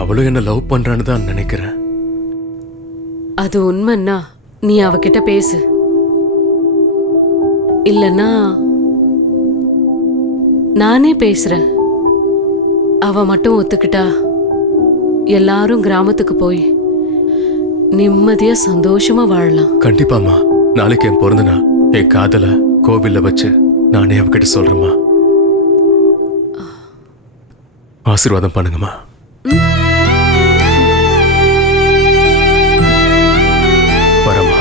அவளும் என்ன லவ் பண்றான்னு தான் நினைக்கிறேன். அது உண்மைன்னா நீ அவகிட்ட பேசு. இல்லன்னா நானே பேசுறேன். அவ மட்டும் ஒத்துக்கிட்டா எல்லாரும் கிராமத்துக்கு போய் நிம்மதியா சந்தோஷமா வாழலாம். கண்டிப்பாமா. நாளைக்கு என் பிறந்த நாள். என் காதல கோவில்ல வச்சு நானே அவகிட்ட சொல்றேம்மா. ஆசீர்வாதம் பண்ணுங்கம்மா. வரமா.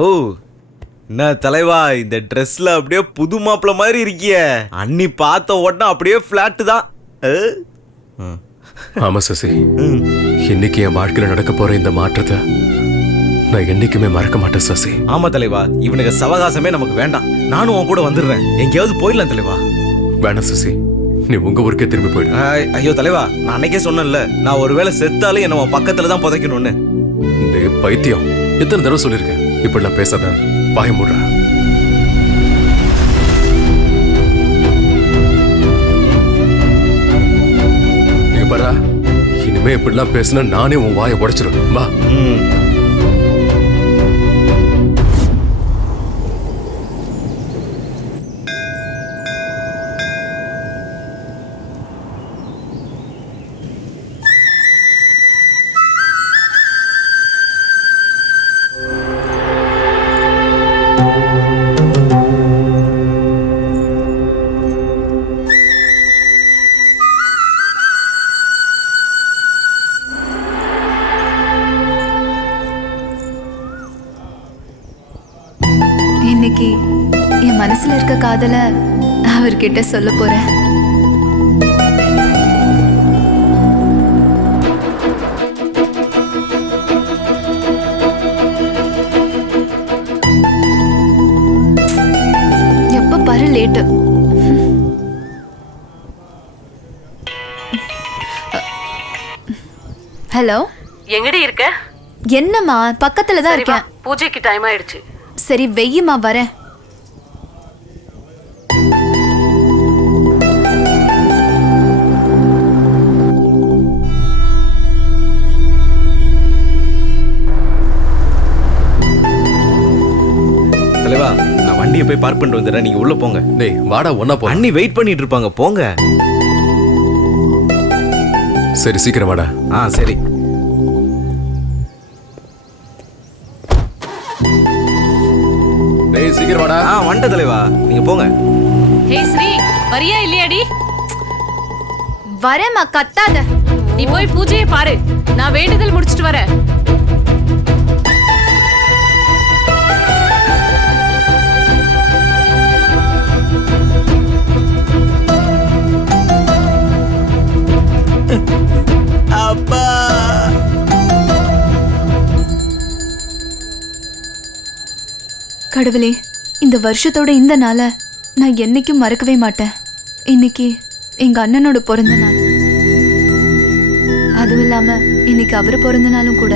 ஓ, என்ன தலைவா, இந்த ட்ரெஸ்ல அப்படியே புது மாப்பிள்ள மாதிரி இருக்கிய. அன்னி பார்த்த உடனே அப்படியே பிளாட் தான். ஆமா சசி, இன்னைக்கு என் வாழ்க்கையில நடக்க போற இந்த மாற்றத்தை நான் என்னைக்குமே மறக்க மாட்டேன் சசி. ஆமா தலைவா, இவனுக்கு சவகாசமே நமக்கு வேண்டாம். நானும் உன் கூட வந்துடுறேன். எங்கேயாவது போயிடலாம் தலைவா. வேணாம் சசி, நீ உங்க ஊருக்கே திரும்பி போயிடு. ஐயோ தலைவா, நான் அன்னைக்கே சொன்னேன்ல, நான் ஒருவேளை செத்தாலும் என்ன உன் பக்கத்துல தான் புதைக்கணும்னு. பைத்தியம், எத்தனை தடவை சொல்லியிருக்கேன் இப்படிலாம் பேசாத. வாய மூடுற. இங்க பாரா, இனிமே இப்படிலாம் பேசினா நானே உன் வாயை உடைச்சிடும். வா. இன்னைக்கு என் மனசுல இருக்க காதல அவர்கிட்ட சொல்ல போறேன். எப்ப பாரு லேட்டு. ஹலோ, எங்கடி இருக்க? என்னம்மா, பக்கத்துல தான் இருக்கேன். பூஜைக்கு டைம் ஆயிடுச்சு. சரி வெய்யுமா, வரேன். தலைவா, நான் வண்டியை போய் பார்க் பண்ணிட்டு வந்துடுறேன். நீங்க உள்ள போங்க. டேய் வாடா, ஒண்ணா போ. அண்ணி வெயிட் பண்ணிட்டு இருப்பாங்க, போங்க. சரி, சீக்கிரம் வாடா. சரி. டேய் சீக்கிரம் வாடா. வண்ட தலைவா, நீங்க போங்க. ஹே ஸ்ரீ, வரியா இல்லையாடி? வரேம்மா, கத்தாத. நீ போய் பூஜையை பாரு, நான் வேண்டுதல் முடிச்சிட்டு வரேன். அப்பா, கடவுளே, இந்த வருஷத்தோட இந்த நாளை நான் என்னைக்கும் மறக்கவே மாட்டேன். இன்னைக்கு எங்க அண்ணனோட பிறந்த நாள். அதுவும் இல்லாம இன்னைக்கு அவரு பிறந்த நாளும் கூட.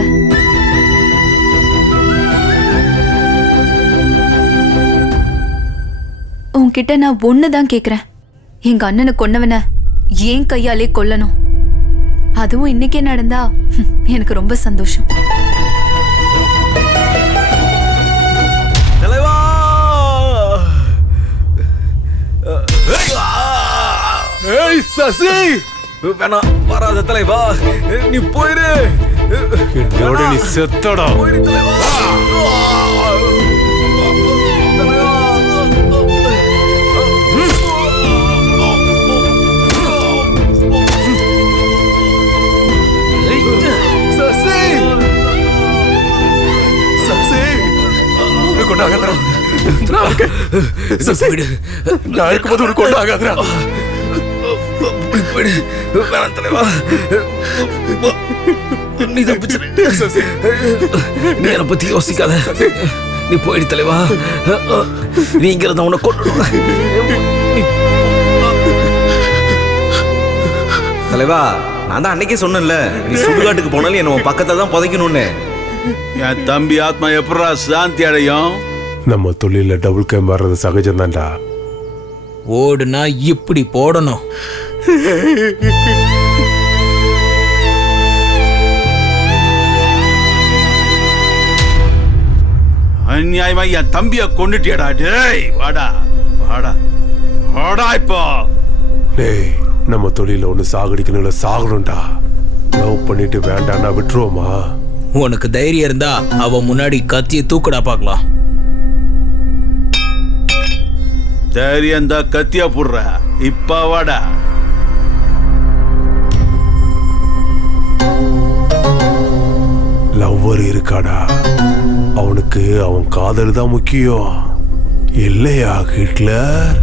உன்கிட்ட நான் ஒண்ணுதான் கேக்குறேன். எங்க அண்ணனை கொன்னவன ஏன் கையாலே கொல்லணும். அதுவும் இன்னைக்கே நடந்தா எனக்கு ரொம்ப சந்தோஷம். தலைவா, ஏய் சசி, வேணாம், வராத தலைவா, நீ போயிரு. என்னோட நீ செத்தடா. போயிரு தலைவா. உனக்கு ஒன்றும் ஆகாதரா. நான் இருக்கேன். நான் இருக்கும்போது உனக்கு ஒன்றும் ஆகாதரா. வேணாம் தலைவா, நீ தப்பிச்சிரு. நீ என்னை பத்தி யோசிக்காத, நீ போயிடு தலைவா. நீங்கிறத உன்னை கொண்டு தலைவா, நான் தான் அன்னைக்கே சொன்னேன்ல, நீ சுடுகாட்டுக்கு போனாலும் என்ன உன் பக்கத்துல தான் புதைக்கணும்னு. என் தம்பி ஆத்மா எப்படா சாந்தி அடையும்? நம்ம தொழில டபுள் கேம் வர்றது சகஜம் தான்டா. ஓடுனா இப்படி போடணும். அநியாயமா என் தம்பிய கொண்டுட்டியடா. டேய் வாடா வாடா வாடா. இப்போ டேய், நம்ம தொழில ஒண்ணு சாகடிக்கணும்ல, சாகணும்டா. லவ் பண்ணிட்டு வேண்டாம்னா விட்டுருவோமா? உனக்கு தைரியம் இருந்தா அவ முன்னாடி கத்திய தூக்கடா பாக்கலாம். தைரியம் தான் கத்தியா போடுற. இப்ப வாடா. லவ்வர் இருக்காடா, அவனுக்கு அவன் காதல் தான் முக்கியம் இல்லையா ஹிட்லர்?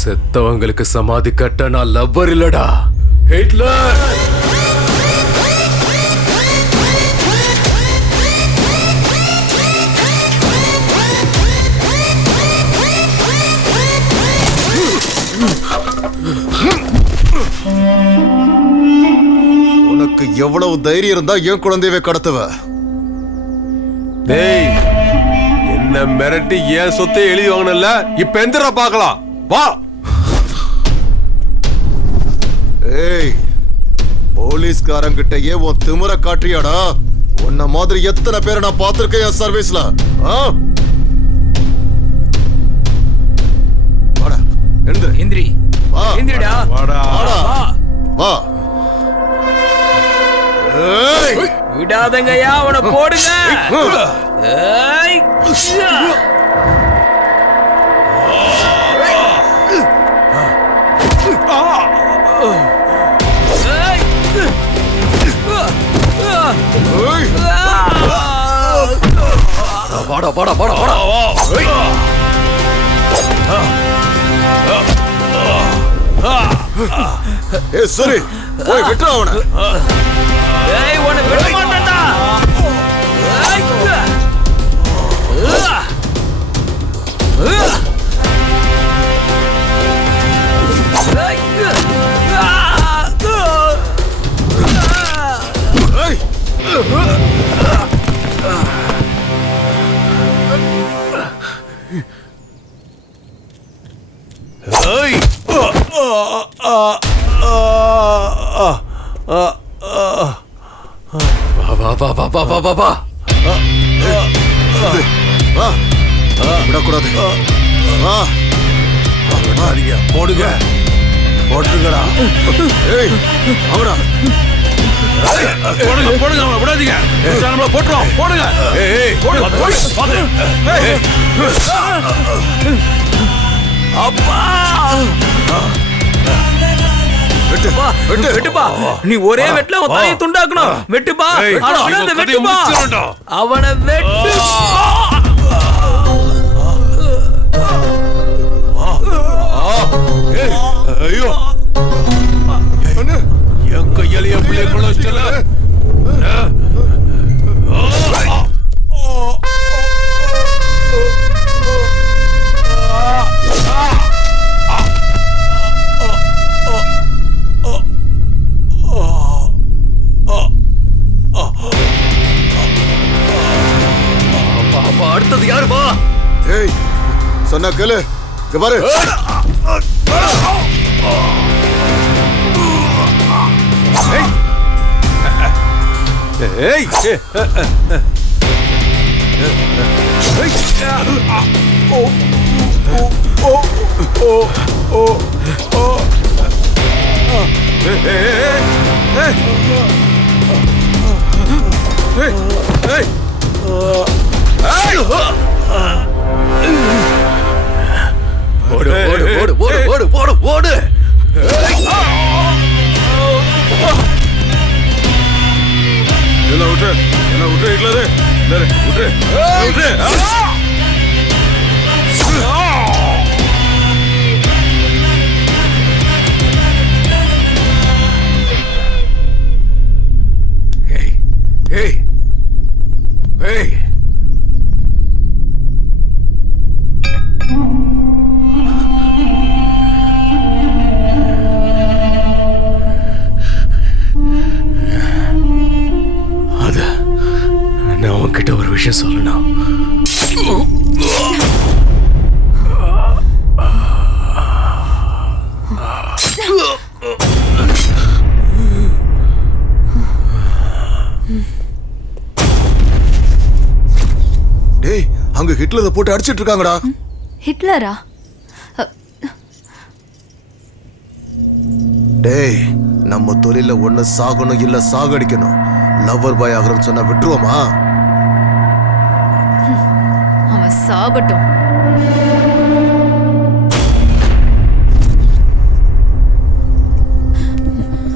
செத்தவங்களுக்கு சமாதி கட்ட நான் லவ்வர் இல்லடா, ஹிட்லர். உனக்கு எவ்வளவு தைரியம் இருந்தா என் குழந்தையவே கடத்துவ? டேய், என்ன மிரட்டி ஏன் சொத்தை எழுதி வாங்கினல, இப்ப எந்திரா பார்க்கலாம் வா. ஏய், போலீஸ்காரங்கிட்டயே உன் திமிர காட்டுறியாடா? உன்ன மாதிரி எத்தனை பேரை நான் பார்த்திருக்கேன் என் சர்வீஸ்ல. வாடா, எந்திரி எந்திரி. வா, எந்திரிடா. வாடா வாடா, வா. ஏய், விடாதங்கய்யா, அவனை போடுங்க. ஏய், வாடா வாடா வாடா வாடா. ஏய் சரி, போய் விட்டுற அவனை. ஏய், உன்னை விட மாட்டேன்டா. ஏய், விடக்கூடாது. போடுங்க, போட்டுங்கடா. ஏய், அவனா போடுங்க போடுங்க, அவனை விடாதீங்க. நம்மள போட்டுறோம். போடுங்க. அப்பா, வெட்டுப்பா. நீ ஒரே வெட்டுல அவன் தலையை துண்டாக்கணும். வெட்டுப்பா, வெட்டுப்பா, அவனை வெட்டு. ஐயோ, என் கையால என் பிள்ளை கொள்ள வச்சல. அடுத்தது யாருமா? ஏய், சொன்னா கேளு. இங்க பாரு. ஏய், ஏய் ஓடு ஓடு ஓடு ஓடு ஓடு எல்லாம் விட்டு ஹிட்லரு விட்டு விட்டு Hey! Hey! அது நான் உன்கிட்ட ஒரு விஷயம் சொல்லணும். டேய் அங்க ஹிட்லரை போட்டு அடிச்சிட்டு இருக்காங்கடா. ஹிட்லரா? டேய் நம்ம தொழில ஒண்ணு சாகணும் இல்ல சாகடிக்கணும். லவ்வர் பாய் ஆகணும்னு சொன்னா விட்டுருவோமா? அவன் சாகட்டும்.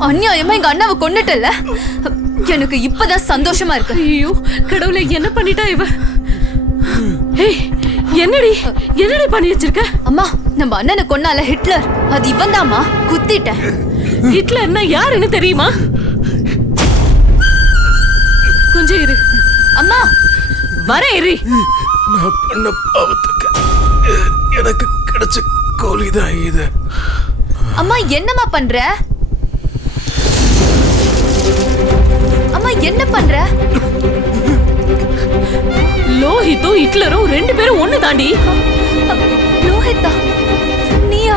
அநியாயமா எங்க அண்ணாவை கொன்னுட்டல. எனக்கு இப்பதான் சந்தோஷமா இருக்கு. ஐயோ கடவுளே, என்ன பண்ணிட்டா இவ? ஏய் என்னடி பண்ணி வச்சிருக்க? அம்மா, நம்ம அண்ணனை கொன்னால ஹிட்லர், அது இவன் தாம்மா. குத்திட்டேன். ஹிட்லர்னா யாருன்னு தெரியுமா? கொஞ்சம் இரு அம்மா. வர இரு. நான் பண்ண பாவத்துக்கு எனக்கு கிடைச்ச கூலிதான் இது. அம்மா என்னம்மா பண்ற? அம்மா என்ன பண்ற? லோஹித்தும் ஹிட்லரும் ரெண்டு பேரும் ஒண்ணு தாண்டி. லோஹித்தா? நீயா?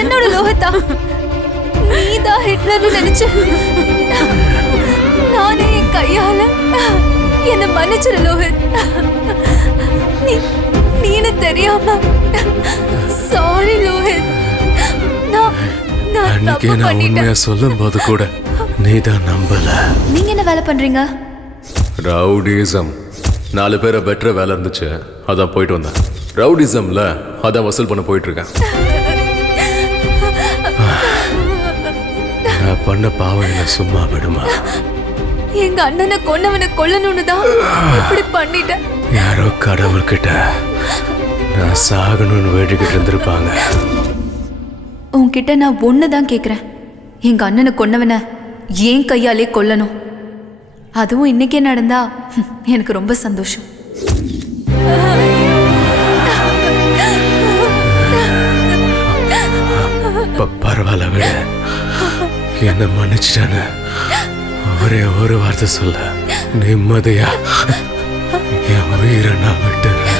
என்னோட லோஹித்தா? நீதான் ஹிட்லர்னு நினைச்சு நானே என் கையால என்ன மன்னிச்சிரு லோஹித். நீனு தெரியாம சாரி லோஹித். அன்னைக்கு நான் உண்மையா சொல்லும் போது கூட நீதான் நம்பல. நீங்க என்ன வேலை பண்றீங்க? ரவுடிசம். 4 பேரை பெற்ற வேலை இருந்துச்சு, அதான் போயிட்டு வந்தேன். ரவுடிசம்ல அதான் வசூல் பண்ண போயிட்டு இருக்கேன். நான் பண்ண பாவம் என்ன சும்மா விடுமா? எங்க அண்ணனை கொன்னவனை கொல்லணும்னு தான் இப்படி பண்ணிட்டேன். யாரோ கடவுள்கிட்ட நான் சாகணும்னு வேண்டிக்கிட்டு இருந்திருப்பாங்க. உன்கிட்ட நான் ஒண்ணுதான் கேக்குறேன். எங்க அண்ணனை கொன்னவனை ஏன் கையாலே கொல்லணும். அதுவும் இன்னைக்கே நடந்தா எனக்கு ரொம்ப சந்தோஷம். பரவாயில்ல விட, என்ன மன்னிச்சிட்டானு ஒரே ஒரு வார்த்தை சொல்ல, நிம்மதியா என் உயிரை நான் விட்டுறேன்.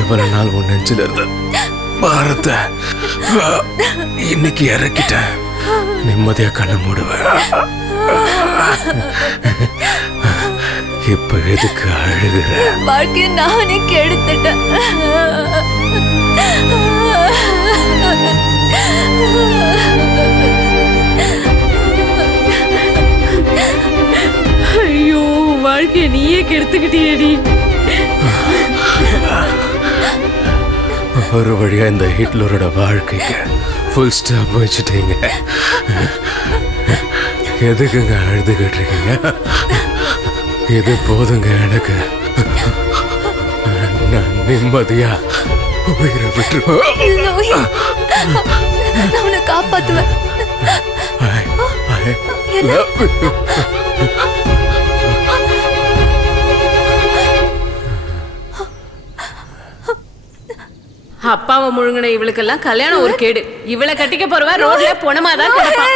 இவ்வளவு நாள் உன் நெஞ்சில இருந்த பாரத்தை இன்னைக்கு இறக்கிட்டேன். நிம்மதியா கண்ணு மூடுவேன். இப்ப எதுக்கு அழுகுற? வாழ்க்கையை நானே கெடுத்துட்டேன். ஐயோ, வாழ்க்கையை நீயே கெடுத்துக்கிட்டியேடி. ஒரு வழியா இந்த ஹிட்லரோட வாழ்க்கைக்கு ஃபுல் ஸ்டாப் வச்சுட்டீங்க. எதுக்குங்க அழுதுகிட்டு இருக்கீங்க? இது போதுங்க எனக்கு. நான் நிம்மதியா உயிரை விட்டுருவேன். நான் உன்னை காப்பாத்துவேன். அப்பாவை முழுங்கின இவளுக்கெல்லாம் கல்யாணம் ஒரு கேடு. இவளை கட்டிக்க போறவ ரோட்ல பொணமாதான் கிடப்பா.